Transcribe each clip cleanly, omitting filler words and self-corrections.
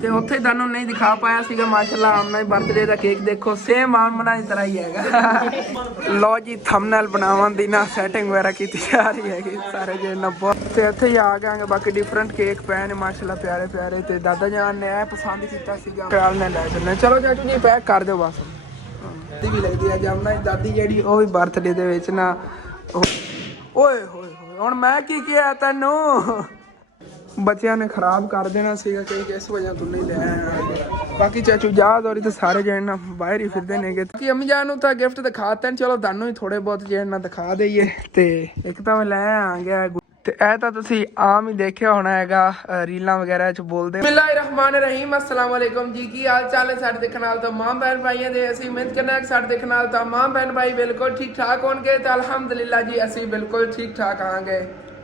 ਤੇ ਉੱਥੇ ਤੁਹਾਨੂੰ ਨਹੀਂ ਦਿਖਾ ਪਾਇਆ ਸੀਗਾ ਮਾਸ਼ਾਅੱਲਾ ਆਮਨਾ ਦੀ ਬਰਥਡੇ ਦਾ ਕੇਕ ਦੇਖੋ ਸੇਮ ਆਮਨਾ ਦੀ ਤਰ੍ਹਾਂ ਹੀ ਹੈਗਾ। ਲੋ ਜੀ ਥੰਬਨੇਲ ਬਣਾਉਣ ਦੀ ਨਾ ਸੈਟਿੰਗ ਵਗੈਰਾ ਕੀਤੀ ਜਾ ਰਹੀ ਹੈਗੀ ਸਾਰੇ ਜੇ ਨਾ ਤੇ ਇੱਥੇ ਹੀ ਆ ਗਏ ਬਾਕੀ ਡਿਫਰੈਂਟ ਕੇਕ ਪਏ ਨੇ ਮਾਸ਼ਾਅੱਲਾ ਪਿਆਰੇ ਪਿਆਰੇ ਤੇ ਦਾਦਾ ਜਾਨ ਨੇ ਇਹ ਪਸੰਦ ਕੀਤਾ ਸੀਗਾ ਖਿਆਲ ਨਾਲ ਲੈ ਚੱਲਣਾ। ਚਲੋ ਚਾਚੂ ਜੀ ਪੈਕ ਕਰ ਦਿਓ ਬਸ। ਵੀ ਲੱਗਦੀ ਹੈ ਜਾਮਨਾ ਦੀ ਦਾਦੀ ਜਿਹੜੀ ਉਹ ਵੀ ਬਰਥਡੇ ਦੇ ਵਿੱਚ ਨਾ ਓਏ ਹੋਏ ਹੁਣ ਮੈਂ ਕੀ ਕਿਹਾ ਤੈਨੂੰ ਬੱਚਿਆਂ ਨੇ ਖਰਾਬ ਕਰ ਦੇਣਾ ਸੀਗਾ ਕਿ ਕਿਸ ਵਜ੍ਹਾ ਤੋਂ ਨਹੀਂ ਲੈ ਆਇਆ। ਬਾਕੀ ਚਾਚੂ ਯਾਦ ਹੋ ਰਹੀ ਤੇ ਸਾਰੇ ਜਿਹੜੇ ਨਾ ਬਾਹਰ ਹੀ ਫਿਰਦੇ ਨੇਗੇ ਕਿ ਅੰਮੀ ਜਾਨ ਨੂੰ ਤਾਂ ਗਿਫਟ ਦਿਖਾਤੇ ਨੇ। ਚਲੋ ਤੁਹਾਨੂੰ ਹੀ ਥੋੜੇ ਬਹੁਤ ਜਿਹੜੇ ਨਾ ਦਿਖਾ ਦਈਏ ਤੇ ਇੱਕ ਤਾਂ ਮੈਂ ਲੈ ਆ ਗਿਆ ਤੇ ਇਹ ਤਾਂ ਤੁਸੀਂ ਆਮ ਹੀ ਦੇਖਿਆ ਹੋਣਾ ਹੈਗਾ ਰੀਲਾਂ ਵਗੈਰਾ ਚ ਬੋਲਦੇ। ਬਿਸਮਿल्लाहिर्रहमानिर्रहीम अस्सलाम वालेकुम जी की हाल चाल है सारे देखने वाले तमाम बहन भाइयों दे ਅਸੀਂ ਉਮੀਦ ਕਰਨਾ ਕਿ ਸਾਡੇ ਦੇਖਣ ਵਾਲੇ तमाम बहन भाई बिल्कुल ठीक ठाक होंगे तो अल्हम्दुलिल्लाह जी ਅਸੀਂ बिल्कुल ठीक ठाक आंगे।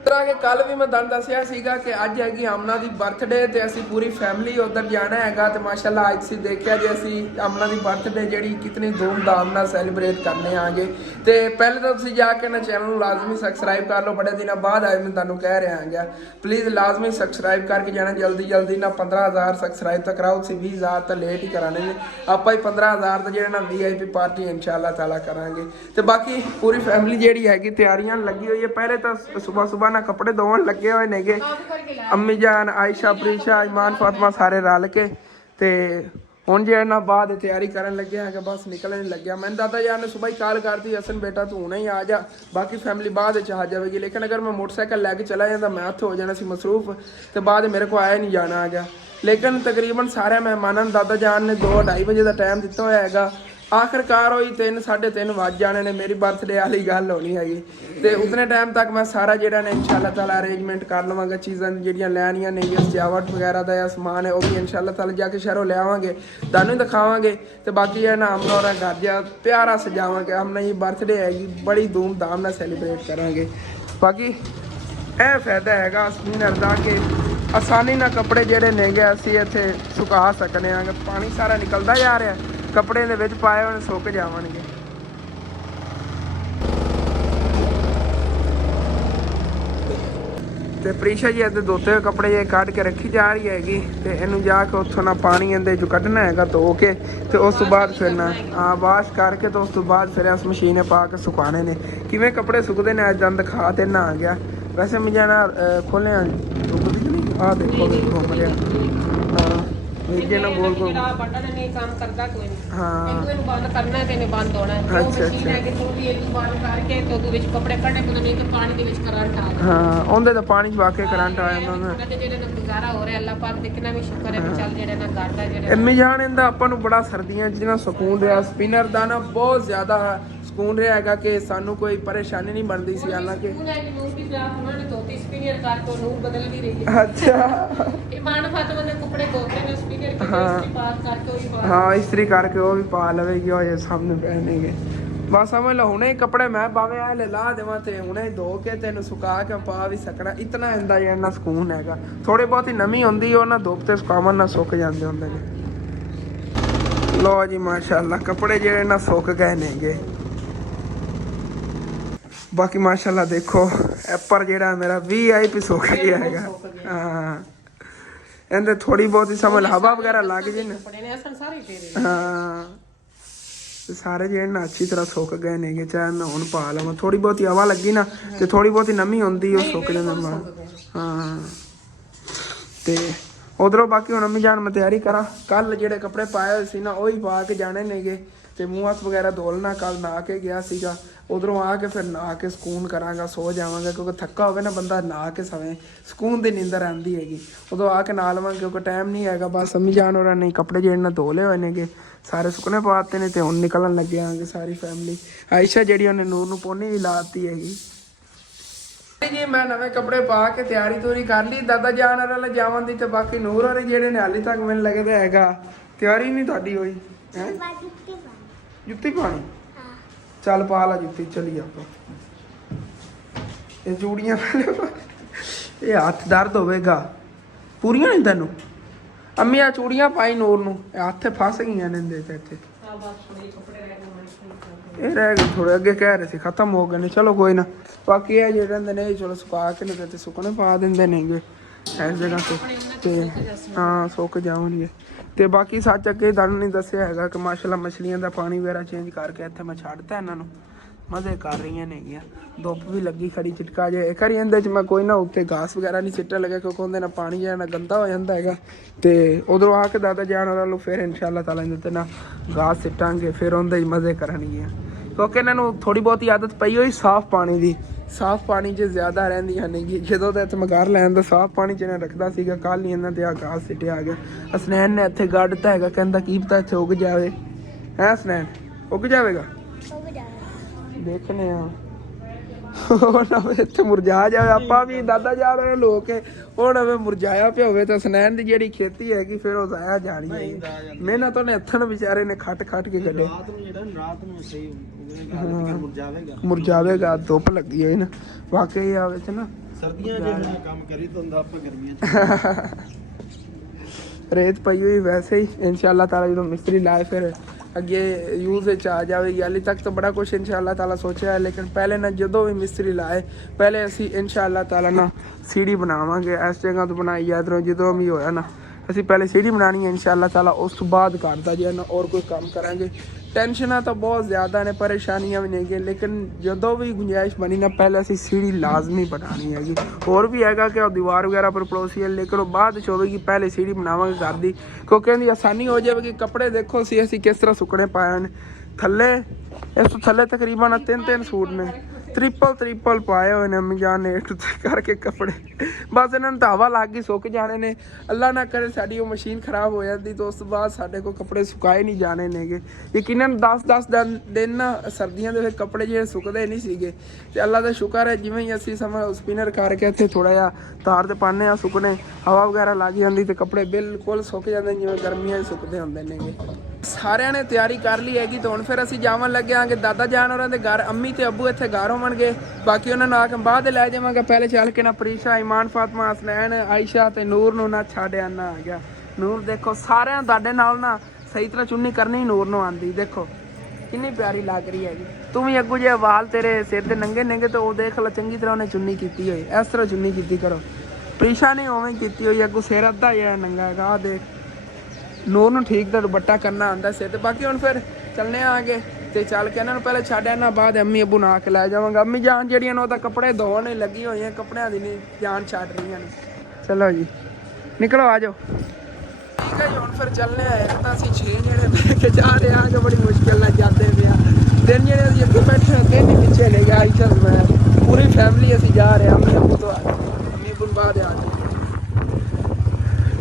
तरह के कल भी मैं तुहानू दस्सिया सीगा कि अज हैगी आमना दी बर्थडे ते असी पूरी फैमिली उधर जाना हैगा ते माशाअल्लाह अज तुसीं देखिया जे असी आमना दी बर्थडे जिहड़ी कितनी धूमधाम नाल सैलीब्रेट करने आगे। ते पहले तो तुसीं जाके ना चैनल नूं लाजमी सबसक्राइब कर लो बड़े दिनों बाद आए मैं तुहानू कह रहा हां प्लीज़ लाजमी सबसक्राइब करके जाना जल्दी जल्दी ना 15,000 सबसक्राइब तक कराओ। तुसीं 20,000 तो लेट ही कराने ने आपां ही 15,000 तो जिहड़ा ना VIP पार्टी इंशाअल्लाह ताला करांगे। ते बाकी पूरी फैमिली जिहड़ी हैगी तैयारियां लगी हुई है। पहले तो सुबह सुबह कपड़े धोवन लगे हुए नेगे अम्मी जान आयशा प्रीशा ईमान फातिमा सारे रल के ते हुण जे ना बाद तैयारी करन लगे हैं बस निकलने लगे। मैंने दादा यार ने सुबह ही कॉल कर दी हसन बेटा तू हुणे ही आ जा बाकी फैमिली बाद आ जाएगी। लेकिन अगर मैं मोटरसाइकिल लैके चला जाता मैं उत्थे हो जाना सी मसरूफ तो बाद मेरे को आया नहीं जाना आ गया। लेकिन तकरीबन सारे मेहमानों दादा जान ने 2-2:30 बजे का टाइम दिता होया हैगा। आखिरकार होई 3-3:30 बज जाने ने मेरी बर्थडे वाली गल होनी हैगी ते उतने टाइम तक मैं सारा जिहड़ा ने इंशाअल्लाह ताला अरेंजमेंट कर लवांगा। चीज़ां जिहड़ियां लैनियां ने सजावट वगैरह दा समान है वो भी इंशाअल्लाह ताला जाके शहरों ले आवांगे तुहानूं दिखावांगे। ते बाकी है ना आमना और घर जा प्यारा सजावांगे। आमना जी बर्थडे हैगी बड़ी धूमधाम नाल सैलीब्रेट करांगे। बाकी ਇਹ फायदा हैगा स्पिनर ਦਾ कि आसानी ਨਾਲ कपड़े ਜਿਹੜੇ नेगे ਅਸੀਂ ਇੱਥੇ ਸੁਕਾ ਸਕਨੇ ਆਂਗੇ। ਪਾਣੀ ਸਾਰਾ ਨਿਕਲਦਾ ਜਾ ਰਿਹਾ कपड़े ਦੇ ਵਿੱਚ ਪਾਏ ਹੋਣ ਸੁੱਕ ਜਾਵਣਗੇ। ਤੇ ਪ੍ਰੀਸ਼ਾ ਜੀ ਇੱਥੇ ਧੋਤੇ ਹੋਏ ਕੱਪੜੇ ਜੇ ਕੱਢ ਕੇ ਰੱਖੀ ਜਾ ਰਹੀ ਹੈਗੀ ਤੇ ਇਹਨੂੰ ਜਾ ਕੇ ਉੱਥੋਂ ਨਾ ਪਾਣੀ ਇਹਦੇ ਚੋਂ ਕੱਢਣਾ ਹੈਗਾ ਧੋ ਕੇ ਤੇ ਉਸ ਤੋਂ ਬਾਅਦ ਫਿਰ ਨਾ ਵਾਸ਼ ਕਰਕੇ ਤੇ ਉਸ ਤੋਂ ਬਾਅਦ ਫਿਰ ਇਸ ਮਸ਼ੀਨੇ ਪਾ ਕੇ ਸੁਕਾਣੇ ਨੇ। ਕਿਵੇਂ ਕੱਪੜੇ ਸੁੱਕਦੇ ਨੇ ਅੱਜ ਦੰਦ ਦਿਖਾ ਤੇ ਨਾ ਆ ਗਿਆ। वैसे मैं जाना खोले आ देखो देखो मरिया ये ना गोल गोल बटन नहीं काम करता कोई नहीं। हां इनको बंद करना है तेने बंद होना है। अच्छा मशीन है कि तू भी एक बंद करके तो तू विच कपड़े कटे को नहीं तो पानी दे विच करंट आ गया। हां ओंदे तो पानी च वाके करंट आ ਜਾਂਦਾ ਨਾ ਤੇ ਜਿਹੜੇ ਨਾ ਗੁਜ਼ਾਰਾ ਹੋ ਰਿਹਾ ਅੱਲਾਹ ਪਾਕ ਦੇਖਣਾ ਵੀ ਸ਼ੁਕਰ ਹੈ ਕਿ ਚੱਲ ਜਿਹੜੇ ਨਾ ਘਰ ਦਾ ਜਿਹੜੇ ਅੰਮੀ ਜਾਨ ਇਹਦਾ ਆਪਾਂ ਨੂੰ ਬੜਾ ਸਰਦੀਆਂ ਚ ਨਾ ਸਕੂਨ ਰਿਹਾ। ਸਪਿਨਰ ਦਾ ਨਾ ਬਹੁਤ ਜ਼ਿਆਦਾ ਸਕੂਨ ਰਿਹਾ ਹੈਗਾ ਕਿ ਸਾਨੂੰ ਕੋਈ ਪਰੇਸ਼ਾਨੀ ਨਹੀਂ ਬਣਦੀ ਸੀ। ਹਾਲਾਂਕਿ अच्छा हाँ इस्त्री करके वो भी पा लवेगी और ये सामने पहनेंगे बस समझ लो हुणे कपड़े मैं भावे आए ला देवां ते हुणे धो के तेन सुका के पा भी सकना इतना इंदा जेना सुकून हैगा। थोड़ी बहुत ही नमी होंदी है ना धुप ते सुकावन ना सुक जांदे हुंदे ने। लो जी माशाअल्लाह कपड़े जेड़े ना सुक गए नेगे। बाकी माशाअल्लाह देखो एपर जेड़ा मेरा VIP सुक गया हैगा। हाँ इहदे थोड़ी बहुत ही समझ हवा वगैरह लग गई ना। हाँ सारे जेड़े ना अच्छी तरह सुक गए नेगे चाहे मैं हुण पा लवां। थोड़ी बहुत ही हवा लगी ना ते थोड़ी बहुत ही नमी होंदी वो सुक जांदा। हाँ ते उधरों बाकी हुण अम्मी जान मैं तैयारी करा कल जेड़े कपड़े पाए होए सी ना ओही पा के जाने नेगे ते मूँह हत्थ वगैरह धोलना कल नहा के गया सीगा। उधरों आके फिर नहा के सुकून करांगा सो जावांगा क्योंकि थक्का होवे ना बंदा नहा के सवें सुकून दी नींदर आंदी हैगी। उदों आके नहा लवांगे क्योंकि टाइम नहीं हैगा। बस अम्मी जान और नहीं कपड़े जेड़े ना धो ले होए नेगे सारे सुकने पाते ने ते हुण निकलन लगे आंगे सारी फैमिली। आयशा जेड़ी उन्हें नूर नूं पोनी भी लाती हैगी जी। मैं नवे कपड़े पा के तैयारी तूरी कर ली दादा जान वाले जावन दी ते बाकी नूर और जेड़े ने हाली तक मैनूं लगदा हैगा तैयारी नहीं तुहाडी होई है जुत्ती पानी चल पा ला जुत्ती चली आप ये चूड़ियां ये हाथ दर्द होवेगा पूरियां नहीं तेनों अम्मी आ चूड़ियां पाई नूर नूं हत्थ फस गई ने इत्थे ये रह गए थोड़े अगे कह रहे थे खत्म हो गए ने। चलो कोई ना बाकी है जेड़े ने चलो सुका के नहीं ते सुकने पा देंदे नेगे ਇਸ ਜਗ੍ਹਾ ਤੇ ਹਾਂ ਸੁੱਕ ਜਾਣਗੇ। ਤੇ ਬਾਕੀ ਸੱਚ ਅੱਗੇ ਤੁਹਾਨੂੰ ਨਹੀਂ ਦੱਸਿਆ ਹੈਗਾ ਕਿ ਮਾਸ਼ਾਅੱਲਾ ਮਛਲੀਆਂ ਦਾ ਪਾਣੀ ਵਗੈਰਾ ਚੇਂਜ ਕਰਕੇ ਇੱਥੇ ਮੈਂ ਛੱਡਤਾ ਇਹਨਾਂ ਨੂੰ, ਮਜ਼ੇ ਕਰ ਰਹੀਆਂ ਨੇਗੀਆਂ। ਧੁੱਪ ਵੀ ਲੱਗੀ ਖੜੀ ਚਿਟਕਾ ਜੇ ਇੱਕ ਵਾਰੀ ਇਹਦੇ 'ਚ ਮੈਂ ਕੋਈ ਨਾ ਉੱਤੇ ਘਾਸ ਵਗੈਰਾ ਨਹੀਂ ਸਿੱਟਣ ਲੱਗਿਆ ਕਿਉਂਕਿ ਉਹਦੇ ਨਾਲ ਪਾਣੀ ਜਿਹੜਾ ਨਾ ਗੰਦਾ ਹੋ ਜਾਂਦਾ ਹੈਗਾ। ਤੇ ਉਧਰੋਂ ਆ ਕੇ ਦਾਦਾ ਜਾਨ ਉਹਨਾਂ ਨੂੰ ਫਿਰ ਇਨਸ਼ਾਅੱਲਾ ਤਾਲਾ ਇਹਦੇ 'ਤੇ ਨਾ ਘਾਸ ਸਿੱਟਾਂਗੇ, ਫਿਰ ਉਹਦੇ ਹੀ ਮਜ਼ੇ ਕਰਨਗੀਆਂ ਕਿਉਂਕਿ ਇਹਨਾਂ ਨੂੰ ਥੋੜ੍ਹੀ ਬਹੁਤੀ ਆਦਤ ਪਈ ਹੋਈ ਸਾਫ਼ ਪਾਣੀ ਦੀ। ਸਾਫ਼ ਪਾਣੀ 'ਚ ਜ਼ਿਆਦਾ ਰਹਿੰਦੀਆਂ ਨੇਗੀ। ਜਦੋਂ ਤਾਂ ਇੱਥੇ ਮਗਰ ਲੈਣ ਦਾ ਸਾਫ਼ ਪਾਣੀ 'ਚ ਇਹਨਾਂ ਰੱਖਦਾ ਸੀਗਾ, ਕੱਲ੍ਹ ਹੀ ਇਹਨਾਂ 'ਤੇ ਆ ਘਾਸ ਸਿੱਟਿਆ ਆ ਗਿਆ। ਹਸਨੈਨ ਨੇ ਇੱਥੇ ਗੱਡ ਦਿੱਤਾ ਹੈਗਾ, ਕਹਿੰਦਾ ਕੀ ਪਤਾ ਇੱਥੇ ਉੱਗ ਜਾਵੇ। ਹੈ ਹਸਨੈਨ ਉੱਗ ਜਾਵੇਗਾ, ਦੇਖਨੇ ਆ ਇੱਥੇ ਮੁਰਝਾ ਜਾਵੇ। ਆਪਾਂ ਵੀ ਦਾਦਾ ਜਾ ਰਹੇ ਲੋ ਕੇ ਹੁਣ ਐਵੇਂ ਮੁਰਝਾਇਆ ਪਿਆ ਹੋਵੇ ਤਾਂ ਹਸਨੈਨ ਦੀ ਜਿਹੜੀ ਖੇਤੀ ਹੈਗੀ ਫਿਰ ਉਹ ਜ਼ਾਇਆ ਜਾਣੀ ਹੈ। ਮਿਹਨਤ ਉਹਨੇ ਹੱਥਾਂ ਨੂੰ ਵਿਚਾਰੇ ਨੇ ਖੱਟ ਕੇ ਕੱਢੇ। ਮੁਰਝਾਵੇਗਾ, ਧੁੱਪ ਲੱਗੀ ਹੋਈ ਨਾ ਵਾਕਈ ਆ ਵਿੱਚ ਨਾ ਸਰਦੀਆਂ ਜੇ ਕੰਮ ਕਰੀ ਤਾਂ ਹੁੰਦਾ ਆਪਾਂ ਗਰਮੀਆਂ ਰੇਤ ਪਈ ਹੋਈ ਵੈਸੇ ਹੀ ਇਨਸ਼ਾਅੱਲਾ ਤਾਲਾ ਜਦੋਂ ਮਿਸਤਰੀ ਲਾਏ ਫਿਰ ਅੱਗੇ यूज़ ਵਿੱਚ ਆ ਜਾਵੇਗੀ। ਹਾਲੇ ਤੱਕ ਤਾਂ ਬੜਾ ਕੁਛ ਇਨਸ਼ਾਅੱਲਾ ਤਾਲਾ ਸੋਚਿਆ ਹੈ, ਲੇਕਿਨ ਪਹਿਲੇ ਨਾ ਜਦੋਂ ਵੀ ਮਿਸਤਰੀ ਲਾਏ ਪਹਿਲੇ ਅਸੀਂ ਇਨਸ਼ਾਅੱਲਾ ਤਾਲਾ ਨਾ ਸੀढ़ी ਬਣਾਵਾਂਗੇ। ਇਸ ਜਗ੍ਹਾ ਤੋਂ ਬਣਾਈ ਜਾ ਇੱਧਰੋਂ ਜਦੋਂ ਵੀ ਹੋਇਆ ਨਾ ਅਸੀਂ ਪਹਿਲੇ सीढ़ी ਬਣਾਉਣੀ ਹੈ ਇਨਸ਼ਾਅੱਲਾ ਤਾਲਾ, ਉਸ ਤੋਂ ਬਾਅਦ ਕਰਦਾ ਜੇ ਨਾ और कोई काम ਕਰਾਂਗੇ। ਟੈਨਸ਼ਨਾਂ ਤਾਂ ਬਹੁਤ ਜ਼ਿਆਦਾ ਨੇ, ਪਰੇਸ਼ਾਨੀਆਂ ਵੀ ਨੇਗੀਆਂ, ਲੇਕਿਨ ਜਦੋਂ ਵੀ ਗੁੰਜਾਇਸ਼ ਬਣੀ ਨਾ ਪਹਿਲੇ ਅਸੀਂ सीढ़ी ਲਾਜ਼ਮੀ ਬਣਾਉਣੀ ਹੈਗੀ। ਹੋਰ ਵੀ ਹੈਗਾ ਕਿ ਉਹ ਦੀਵਾਰ ਵਗੈਰਾ ਪਰ ਪੜੋਸੀ ਹੈ, ਲੇਕਿਨ ਉਹ ਬਾਅਦ 'ਚ ਹੋਵੇਗੀ, ਪਹਿਲੇ सीढ़ी ਬਣਾਵਾਂਗੇ ਘਰ ਦੀ ਕਿਉਂਕਿ ਇਹਦੀ ਆਸਾਨੀ ਹੋ ਜਾਵੇਗੀ। ਕੱਪੜੇ ਦੇਖੋ ਅਸੀਂ ਕਿਸ ਤਰ੍ਹਾਂ ਸੁੱਕਣੇ ਪਾਏ ਨੇ ਥੱਲੇ, ਇਸ ਤੋਂ ਥੱਲੇ ਤਕਰੀਬਨ 3 ਸੂਟ ਨੇ, ट्रिपल पाए हुए ने अम्मी जान ने करके कपड़े। बस इन्होंने तो हवा लग गई सुक जाने ने। अल्लाह ना करे साड़ी वो मशीन खराब हो जाती तो उस बाद साढ़े को कपड़े सुकाए नहीं जाने नेगे। यकीनन 10 दिन ना सर्दियों के कपड़े जो सुकते नहीं सीगे ते अल्लाह का शुक्र है जिवें ही असीं समझ स्पिनर करके इत्थे थोड़ा जिहा तार ते पाने आ सुकने, हवा वगैरह लग जाती तो कपड़े बिल्कुल सुक जाते जिवें गर्मियां सुकते होंदे नेगे। सारिਆਂ ने तैयारी कर ली हैगी तो हुण फिर असीं जावन लगे आंगे दादा जान होरां दे घर। अम्मी ते अब्बू इत्थे घर होवणगे, बाकी उन्हां नूं आके बाद लै जावांगा। पहले चल के ना प्रीशा, ईमान, फातिमा, हसनैन, आयशा ते नूर नूं ना छड्ड आना आ गया। नूर देखो सारिਆਂ तुहाडे नाल ना सही तरह चुन्नी करनी नूर नूं आंदी, देखो कितनी प्यारी लग रही हैगी। तू भी अग्गू जे वाल तेरे सिर ते नंगे नंगे तो देख ला चंगी तरह उन्हें चुन्नी कीती होई, इस तरह चुन्नी कीती करो। प्रीशा ने उवें कीती होई, अग्गू सिर अद्धा जिहा नंगा हैगा। आ देख नूर नूं ठीक तो दुपट्टा करना आंदा सिर ते। बाकी हुण फिर चलने आगे ते चल के इन्हां नूं पहले छड्ड आना, बाद अम्मी अब्बू नहा के लै जावांगा। अम्मी जान जेहड़ियां ने ओह तां कपड़े धोण लगी होई हैं, कपड़ियां दी नहीं जान छड्ड रहीआं ने। चलो जी निकलो आ जाओ। ठीक है जी हुण फिर चलने आए तां असीं 6 जणे लेके जा रहे हैं कि बड़ी मुश्किल नाल जाते पे आ। 3 जणे असीं अग्गे बैठे, 3 ही पिछे ले गए। आयशा मैं पूरी फैमिली असीं जा रहे हैं। अम्मी अब्बू तो अम्मी अब्बू बाद आ जाओ।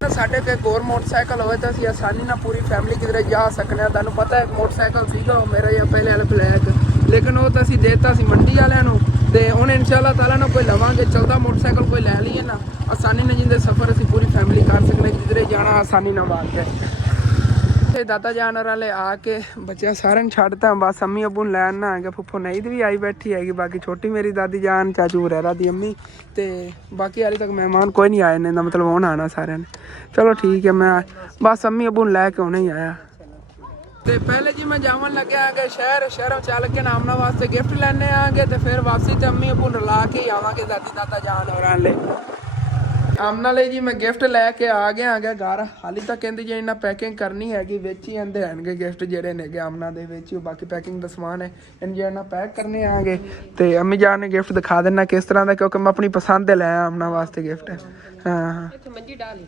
साढ़े कोई एक और मोटरसाइकिल हो तो असीं आसानी ना पूरी फैमिली किधरे जा सकते हैं। तुहानूं पता है मोटरसाइकिल सीगा मेरा या पहले वाला ब्लैक, लेकिन वो तो असीं देता सी मंडी वालियां नूं ते हुण इंशाअल्लाह ताला ना कोई लवांगे चलदा मोटरसाइकिल कोई लै लईए ना आसानी नाल, जिंदे सफर असीं पूरी फैमिली कर सकने, जिधरे जाना आसानी नाल बात है। दादा जान वाले आके बच्चा सारे छड्डता, बस अम्मी अब्बू लैन ना आ गया। फुफ्फो नहीं भी आई बैठी हैगी, बाकी छोटी मेरी दादी जान, चाचू रहरा दी अम्मी ते बाकी हाले तक मेहमान कोई नहीं आए ने, मतलब हुण आना सारे ने। चलो ठीक है मैं बस अम्मी अब्बू लैके हुणे ही आया। ते पहले जी मैं जावन लगे आगे शहर चल के नामना वास्ते गिफ्ट लैने आगे ते फिर वापसी ते अम्मी अब्बू रला के ही आवांगे दादी दादा जान होरां ले। आमना ले जी मैं गिफ्ट लैके आ गया घर। हाली तक कहती जी इन्ना पैकिंग करनी हैगी, विच ही आंदे हैनगे गिफ्ट जेहड़े नेगे आमना दे विच ही, बाकी पैकिंग दा समान है इन जे इन्ना पैक करने आगे। ते अम्मी जान ने गिफ्ट दिखा देना किस तरह दा, क्योंकि मैं अपनी पसंद दे लाया आमना वास्ते गिफ्ट। हाँ मंजी डाल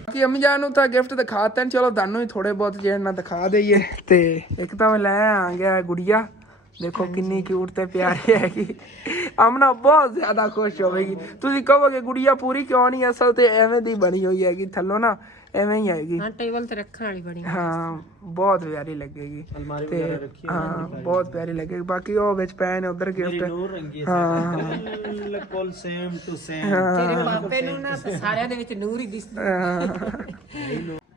बाकी अम्मी जान नूं तां गिफ्ट दिखाते हैं। चलो तुहानूं ही थोड़े बहुत जे ना दिखा दईए। ते एक तां मैं लै आ गया गुड़िया, देखो कितनी क्यूट ते प्यारी हैगी। आमना बहुत ज्यादा खुश होगी। तुसीं कहोगे गुड़िया पूरी क्यों नहीं, असल ते एवें दी बनी हुई हैगी, थल्लों ना एवें ही आएगी। हां टेबल ते रखण वाली बनी। हाँ बहुत प्यारी लगेगी ते हाँ बहुत प्यारी लगेगी। बाकी वो विच पैन उधर गिफ्ट। हाँ बिल्कुल सेम टू सेम तेरे पापे नूं ना सारिਆਂ ਦੇ ਵਿੱਚ ਨੂਰ ਹੀ ਦਿਸਦਾ।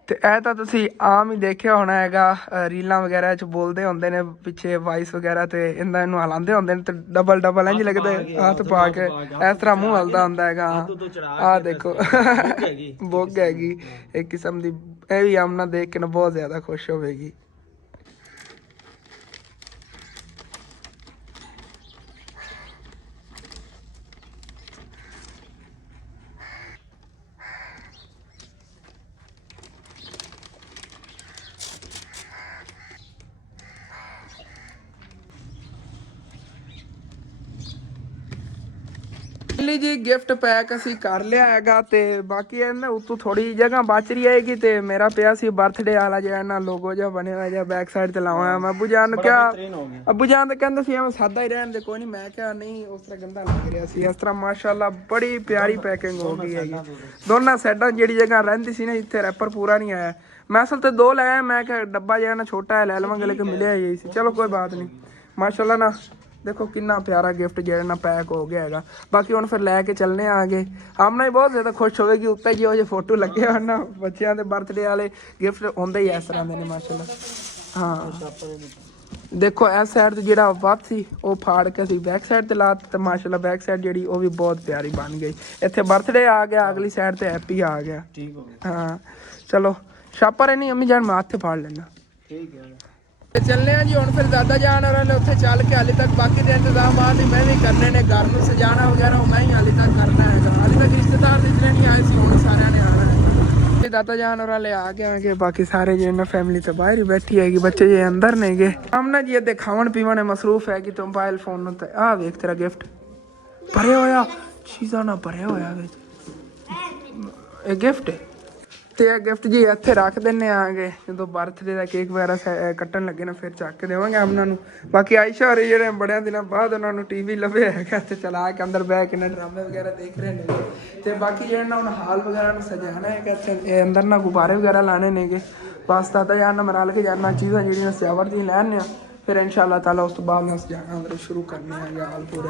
ਤੇ ਇਹ ਤਾਂ ਤੁਸੀਂ ਆਮ ਹੀ ਦੇਖਿਆ ਹੋਣਾ ਹੈਗਾ, ਰੀਲਾਂ ਵਗੈਰਾ 'ਚ ਬੋਲਦੇ ਹੁੰਦੇ ਨੇ ਪਿੱਛੇ ਵਾਇਸ ਵਗੈਰਾ ਤੇ ਇਹਨੂੰ ਹਲਾਉਂਦੇ ਹੁੰਦੇ ਨੇ ਤੇ ਡਬਲ ਇੰਜ ਲੱਗਦੇ ਹੱਥ ਪਾ ਕੇ ਇਸ ਤਰ੍ਹਾਂ ਮੂੰਹ ਹਲਦਾ ਹੁੰਦਾ ਹੈਗਾ। ਆਹ ਦੇਖੋ ਬੁੱਗ ਹੈਗੀ ਇੱਕ ਕਿਸਮ ਦੀ, ਇਹ ਵੀ ਆਮਨਾ ਦੇਖ ਕੇ ਨਾ ਬਹੁਤ ਜ਼ਿਆਦਾ ਖੁਸ਼ ਹੋਵੇਗੀ। ਲਈ ਜੀ ਗਿਫਟ ਪੈਕ ਅਸੀਂ ਕਰ ਲਿਆ ਹੈਗਾ ਤੇ ਬਾਕੀ ਇਹਨਾਂ ਉਤੋਂ ਥੋੜੀ ਜਗ੍ਹਾ ਬਚ ਰਹੀ ਹੈਗੀ ਤੇ ਮੇਰਾ ਪਿਆ ਸੀ ਬਰਥਡੇ ਵਾਲਾ ਜਿਹੜਾ ਨਾ ਲੋਗੋ ਜਿਹਾ ਬਣਿਆ ਹੋਇਆ ਜਿਹਾ ਬੈਕ ਸਾਈਡ ਤੇ ਲਾਵਾਂ ਮੈਂ ਅੱਬੂ ਜਾਨ ਨੂੰ ਕਿਹਾ ਅੱਬੂ ਜਾਨ ਤਾਂ ਕਹਿੰਦੇ ਸੀ ਐਵੇਂ ਸਾਦਾ ਹੀ ਰਹਿਣ ਦੇ ਕੋਈ ਨਹੀਂ ਮੈਂ ਕਿਹਾ ਨਹੀਂ ਉਸ ਤਰ੍ਹਾਂ ਗੰਦਾ ਲੱਗ ਰਿਹਾ ਸੀ ਇਸ ਤਰ੍ਹਾਂ ਮਾਸ਼ਾਅੱਲਾ ਬੜੀ ਪਿਆਰੀ ਪੈਕਿੰਗ ਹੋ ਗਈ ਹੈਗੀ ਦੋਨਾਂ ਸਾਈਡਾਂ ਜਿਹੜੀ ਜਗ੍ਹਾ ਰਹਿੰਦੀ ਸੀ ਨਾ ਇੱਥੇ ਰੈਪਰ ਪੂਰਾ ਨਹੀਂ ਆਇਆ ਮੈਂ ਅਸਲ ਤੇ 2 ਲੈ ਆਇਆ ਮੈਂ ਕਿਹਾ ਡੱਬਾ ਜਿਹੜਾ ਨਾ ਛੋਟਾ ਹੈ ਲੈ ਲਵਾਂਗੇ ਲੇਕਿਨ ਮਿਲਿਆ ਹੀ ਸੀ ਚਲੋ ਕੋਈ ਬਾਤ ਨਹੀਂ ਮਾਸ਼ਾਅੱਲਾ ਨਾ देखो कितना प्यारा गिफ्ट जो ना पैक हो गया है बाकी हम फिर लैके चलने आगे आमना ही बहुत ज़्यादा खुश हो गए कि उत्ते जो फोटो लगे हो ना बच्चों के बर्थडे वाले गिफ्ट होंगे ही इस तरह के माशाल्लाह हाँ देखो इस साइड तो जो वत सी वो फाड़ के असी बैक साइड ते ला तो माशाल्लाह बैक साइड जी वो भी बहुत प्यारी बन गई इतने बर्थडे आ गया अगली साइड ते हैप्पी आ गया हाँ चलो छापर नहीं अम्मी जान मैं हाथ फाड़ लेना ठीक है चलने जी हम फिर दादा जान और उत्थे चल के हाली तक बाकी के इंतजाम मैं भी करने ने घर में सजाना वगैरह मैं ही हाली तक करना है हाली तक रिश्तेदार इतने नहीं आए सी हम सारे ने आना है दादा जान और आ गए बाकी सारे जो ना फैमिली तो बाहर ही बैठी हैगी बच्चे जे अंदर नहीं गए हम ना जी ये खावन पीवन मसरूफ है कि तो मोबाइल फोन आ वेख तेरा गिफ्ट भरे होया चीज़ा ना भरे होया गिफ्ट ਤੇ ਇਹ ਗਿਫਟ ਜੀ ਇੱਥੇ ਰੱਖ ਦਿੰਨੇ ਆਗੇ ਜਦੋਂ ਬਰਥਡੇ ਦਾ ਕੇਕ ਵਗੈਰਾ ਕੱਟਣ ਲੱਗੇ ਨਾ ਫਿਰ ਚੱਕ ਕੇ ਦੇਵਾਂਗੇ ਉਹਨਾਂ ਨੂੰ ਬਾਕੀ ਆਇਸ਼ਾ ਹੋਰੀ ਜਿਹੜੇ ਬੜਿਆਂ ਦਿਨਾਂ ਬਾਅਦ ਉਹਨਾਂ ਨੂੰ ਟੀਵੀ ਲੱਭਿਆ ਹੈਗਾ ਤੇ ਚਲਾ ਕੇ ਅੰਦਰ ਬਹਿ ਕੇ ਨਾ ਡਰਾਮੇ ਵਗੈਰਾ ਦੇਖ ਰਹੇ ਨੇ ਤੇ ਬਾਕੀ ਜਿਹੜੇ ਨਾ ਹੁਣ ਹਾਲ ਵਗੈਰਾ ਨੂੰ ਸਜਾਣਾ ਹੈਗਾ ਤੇ ਅੰਦਰ ਨਾ ਗੁਬਾਰੇ ਵਗੈਰਾ ਲਾਣੇ ਨੇਗੇ ਬਸ ਤਾਂ ਯਾਰ ਨਾ ਮਰਾ ਕੇ ਜਾਣਾ ਚੀਜ਼ਾਂ ਜਿਹੜੀਆਂ ਸਜਾਵਟ ਦੀ ਲੈਣੇ ਆ ਫਿਰ ਇਨਸ਼ਾਅੱਲਾ ਤਾਲਾ ਉਸ ਤੋਂ ਬਾਅਦ ਨਾ ਸਜਾਣਾ ਅੰਦਰ ਸ਼ੁਰੂ ਕਰਨਾ ਹੈਗਾ ਹਾਲ ਪੂਰੇ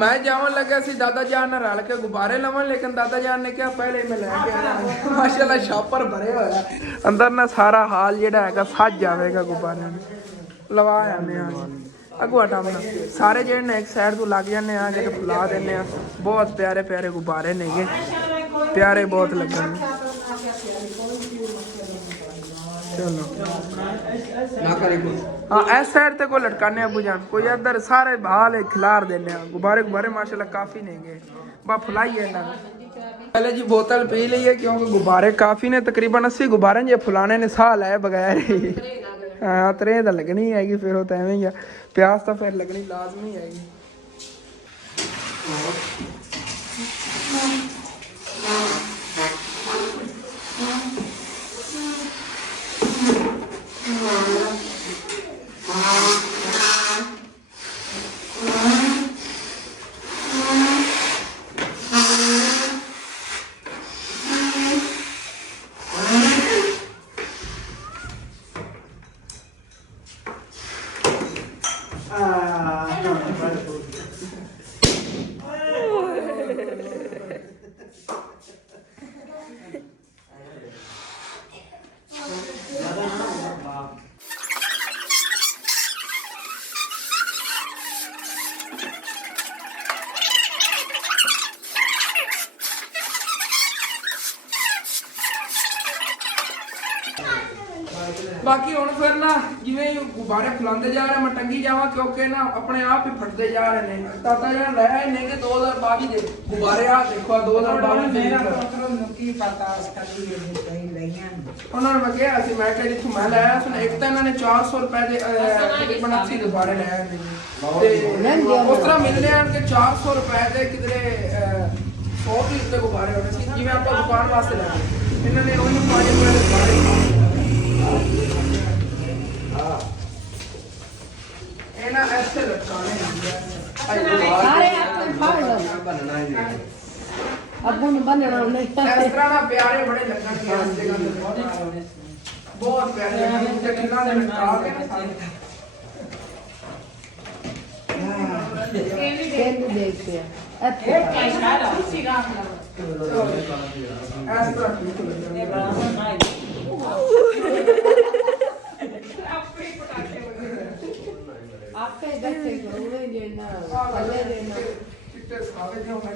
मैं जावन लगा सी दादा जान ने रल के गुब्बारे लवन लेकिन दादा जान ने कहा पहले मैं लैके आना माशाल्लाह छापर भरे होया अंदर ना सारा हाल जेड़ा हैगा सज जाएगा गुब्बारे में लवाया ने अगू हटावना सारे जेड़े ने एक साइड तो लग जाने आ के फुला देने बहुत प्यारे प्यारे गुब्बारे नेगे प्यारे बहुत लगन चलो हाँ इस साइड ते को लटकाने अबू जान कोई इधर सारे हाल खिलार देने गुब्बारे गुब्बारे माशाल्लाह काफी नहीं बा फुलाइए ना पहले जी बोतल पी ली है क्योंकि गुब्बारे काफी ने तकरीबन 80 गुब्बारे जे फुलाने ने साह लाए बगैर ही हाँ त्रे तो लगनी हैगी फिर वो तो एवं ही प्यास तो फिर लगनी लाजमी हैगी बाकी हुण फिर ना जिवें गुब्बारे फुलांदे जा रहे मैं टंगी जावां क्योंकि ना अपने आप ही फटते जा रहे हैं ताता यार ले आए ने कि 2022 दे गुब्बारे आ देखो 2022 मेरा की पता उसका लिए कहीं लईयां उन्होंने मैं कहा सी मैं कह इथों मैं लाया सुन एक तो इन्होंने 400 रुपए दे तकरीबन 80 गुब्बारे ले आए ने उस तरह मिलने आके 400 रुपए दे किधरे 100 पीस दे गुब्बारे होने सी जिवें आप दुकान वास्ते लाए इन्होंने उन्हें 5 रुपए दे गुब्बारे ना ऐसे लटकाने सारे अपन फाड़ लो अब्बू ने बनना नहीं इस तरह ना प्यारे बड़े लगन के आस्ते का बहुत प्यारे मुझे कितना ने लटका के केंद्र देखते हैं अच्छा ऐसे आपके इधर से हुए देना पहले देना चिट्टे सावे जो मैं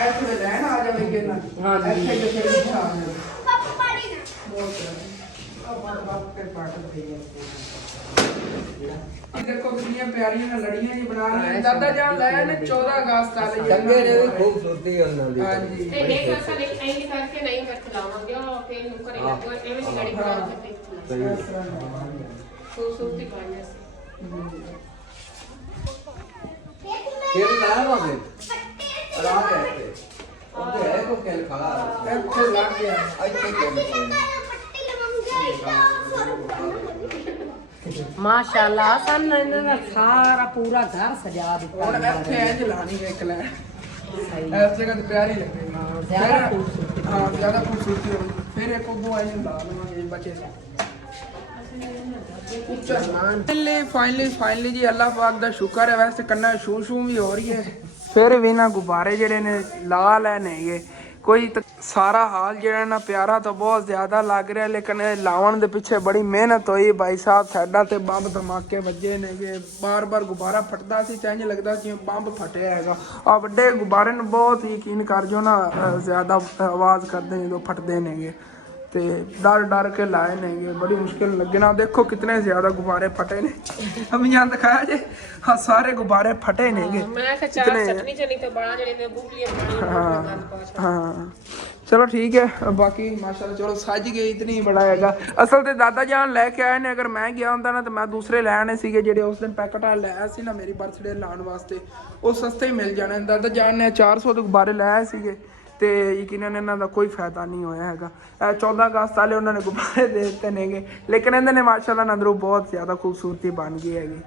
ऐसे रहना आ जाएंगे ना हां ऐसे जैसे आ जाए पापा पाड़ी ना अब बात के पार्ट देंगे देखो कितनी प्यारी ना लड़ियां जी बना रही हैं दादा जान लाया ने 14 अगस्त वाले चंगे ने खूबसूरती है उन्होंने हां जी एक ऐसा नहीं करके नहीं कर खिलाओगे और फिर ऊपर लगो एवं सी गाड़ी बना सकते खूबसूरती करने से खेल लाया वहां से आराम है ਇੱਥੇ ਉਹਦੇ ਹੈ ਕੋ खेल खड़ा ਇੱਥੇ ਲੱਗ ਗਿਆ ਇੱਥੇ खेल माशाल्लाह सन इन्होंने सारा पूरा घर सजा दिता ਹੁਣ ਇੱਥੇ ਇੰਜ ਲਾਣੀ ਇੱਕ ਲੈ ਇਸ ਜਗ੍ਹਾ ਤੇ ਪਿਆਰੀ ਲੱਗੇਗੀ ज्यादा खूबसूरती ਹਾਂ ਜ਼ਿਆਦਾ ਖੂਬਸੂਰਤੀ ਹੋਊਗੀ ਫਿਰ ਇੱਕ ਉਦੋਂ ਆਈ ਲਾ ਲਵਾਂਗੇ ਬਚੇ ਸੇ ਫਾਈਨਲੀ ਜੀ ਅੱਲਾਹ ਪਾਕ ਦਾ ਸ਼ੁਕਰ ਹੈ ਵੈਸੇ ਕੰਨਾਂ ਸ਼ੂ ਸ਼ੂ ਵੀ ਹੋ ਰਹੀ ਹੈ ਫਿਰ ਵੀ ਨਾ ਗੁਬਾਰੇ ਜਿਹੜੇ ਨੇ ਲਾ ਲੈ ਨੇਗੇ ਕੋਈ ਸਾਰਾ ਹਾਲ ਜਿਹੜਾ ਨਾ ਪਿਆਰਾ ਤਾਂ ਬਹੁਤ ਜ਼ਿਆਦਾ ਲੱਗ ਰਿਹਾ ਲੇਕਿਨ ਇਹ ਲਾਉਣ ਦੇ ਪਿੱਛੇ ਬੜੀ ਮਿਹਨਤ ਹੋਈ ਭਾਈ ਸਾਹਿਬ ਸਾਡਾ ਤੇ ਬੰਬ ਧਮਾਕੇ ਵੱਜੇ ਨੇਗੇ ਬਾਰ-ਬਾਰ ਗੁਬਾਰਾ ਫਟਦਾ ਸੀ ਤਾਂ ਇੰਜ ਲੱਗਦਾ ਜਿਵੇਂ ਬੰਬ ਫਟਿਆ ਹੈਗਾ ਆ ਵੱਡੇ ਗੁਬਾਰੇ ਨੂੰ ਬਹੁਤ ਯਕੀਨ ਕਰ ਜੋ ਨਾ ਜ਼ਿਆਦਾ ਆਵਾਜ਼ ਕਰਦੇ ਜਦੋਂ ਫਟਦੇ ਨੇਗੇ ਤੇ ਡਰ ਕੇ ਲਾਏ ਨੇਗੇ ਬੜੀ ਮੁਸ਼ਕਿਲ ਲੱਗੇ ਨਾ ਦੇਖੋ ਕਿਤਨੇ ਜ਼ਿਆਦਾ ਗੁਬਾਰੇ ਫਟੇ ਨੇ ਹਮ ਜਾਂ ਦਿਖਾਇਆ ਜੇ ਹਾਂ ਸਾਰੇ ਗੁਬਾਰੇ ਫਟੇ ਨੇਗੇ मैं कहा चार चटनी चली तो बड़ा जड़े ने बुकलियां हाँ चलो ठीक है बाकी माशाल्लाह चलो सज गए इतनी ही बड़ा हैगा असल ते दादा जान लेके आए ने अगर मैं गया ਹੁੰਦਾ ਨਾ ਤੇ ਮੈਂ ਦੂਸਰੇ ਲੈ ਆਣੇ ਸੀਗੇ ਜਿਹੜੇ ਉਸ ਦਿਨ ਪੈਕਟ ਆ ਲੈ ਆਇਆ ਸੀ ਨਾ ਮੇਰੀ ਬਰਥਡੇ ਲਾਉਣ ਵਾਸਤੇ ਉਹ ਸਸਤੇ ਹੀ ਮਿਲ ਜਾਣੇ ਦਾਦਾ ਜਾਨ ਨੇ 400 ਦੇ ਗੁਬਾਰੇ ਲੈ ਆਏ ਸੀਗੇ ਤੇ ਯਕੀਨਨ ਇਹਨਾਂ ਦਾ ਕੋਈ ਫਾਇਦਾ ਨਹੀਂ ਹੋਇਆ ਹੈਗਾ 14 ਅਗਸਤ ਵਾਲੇ ਉਹਨਾਂ ਨੇ ਗੁਬਾਰੇ ਦੇ ਦਿੱਤੇ ਨੇਗੇ ਲੇਕਿਨ ਇਹਨਾਂ ਨੇ ਮਾਸ਼ਾਅੱਲਾ ਅੰਦਰੋਂ ਬਹੁਤ ਜ਼ਿਆਦਾ ਖੂਬਸੂਰਤੀ ਬਣ ਗਈ ਹੈਗੀ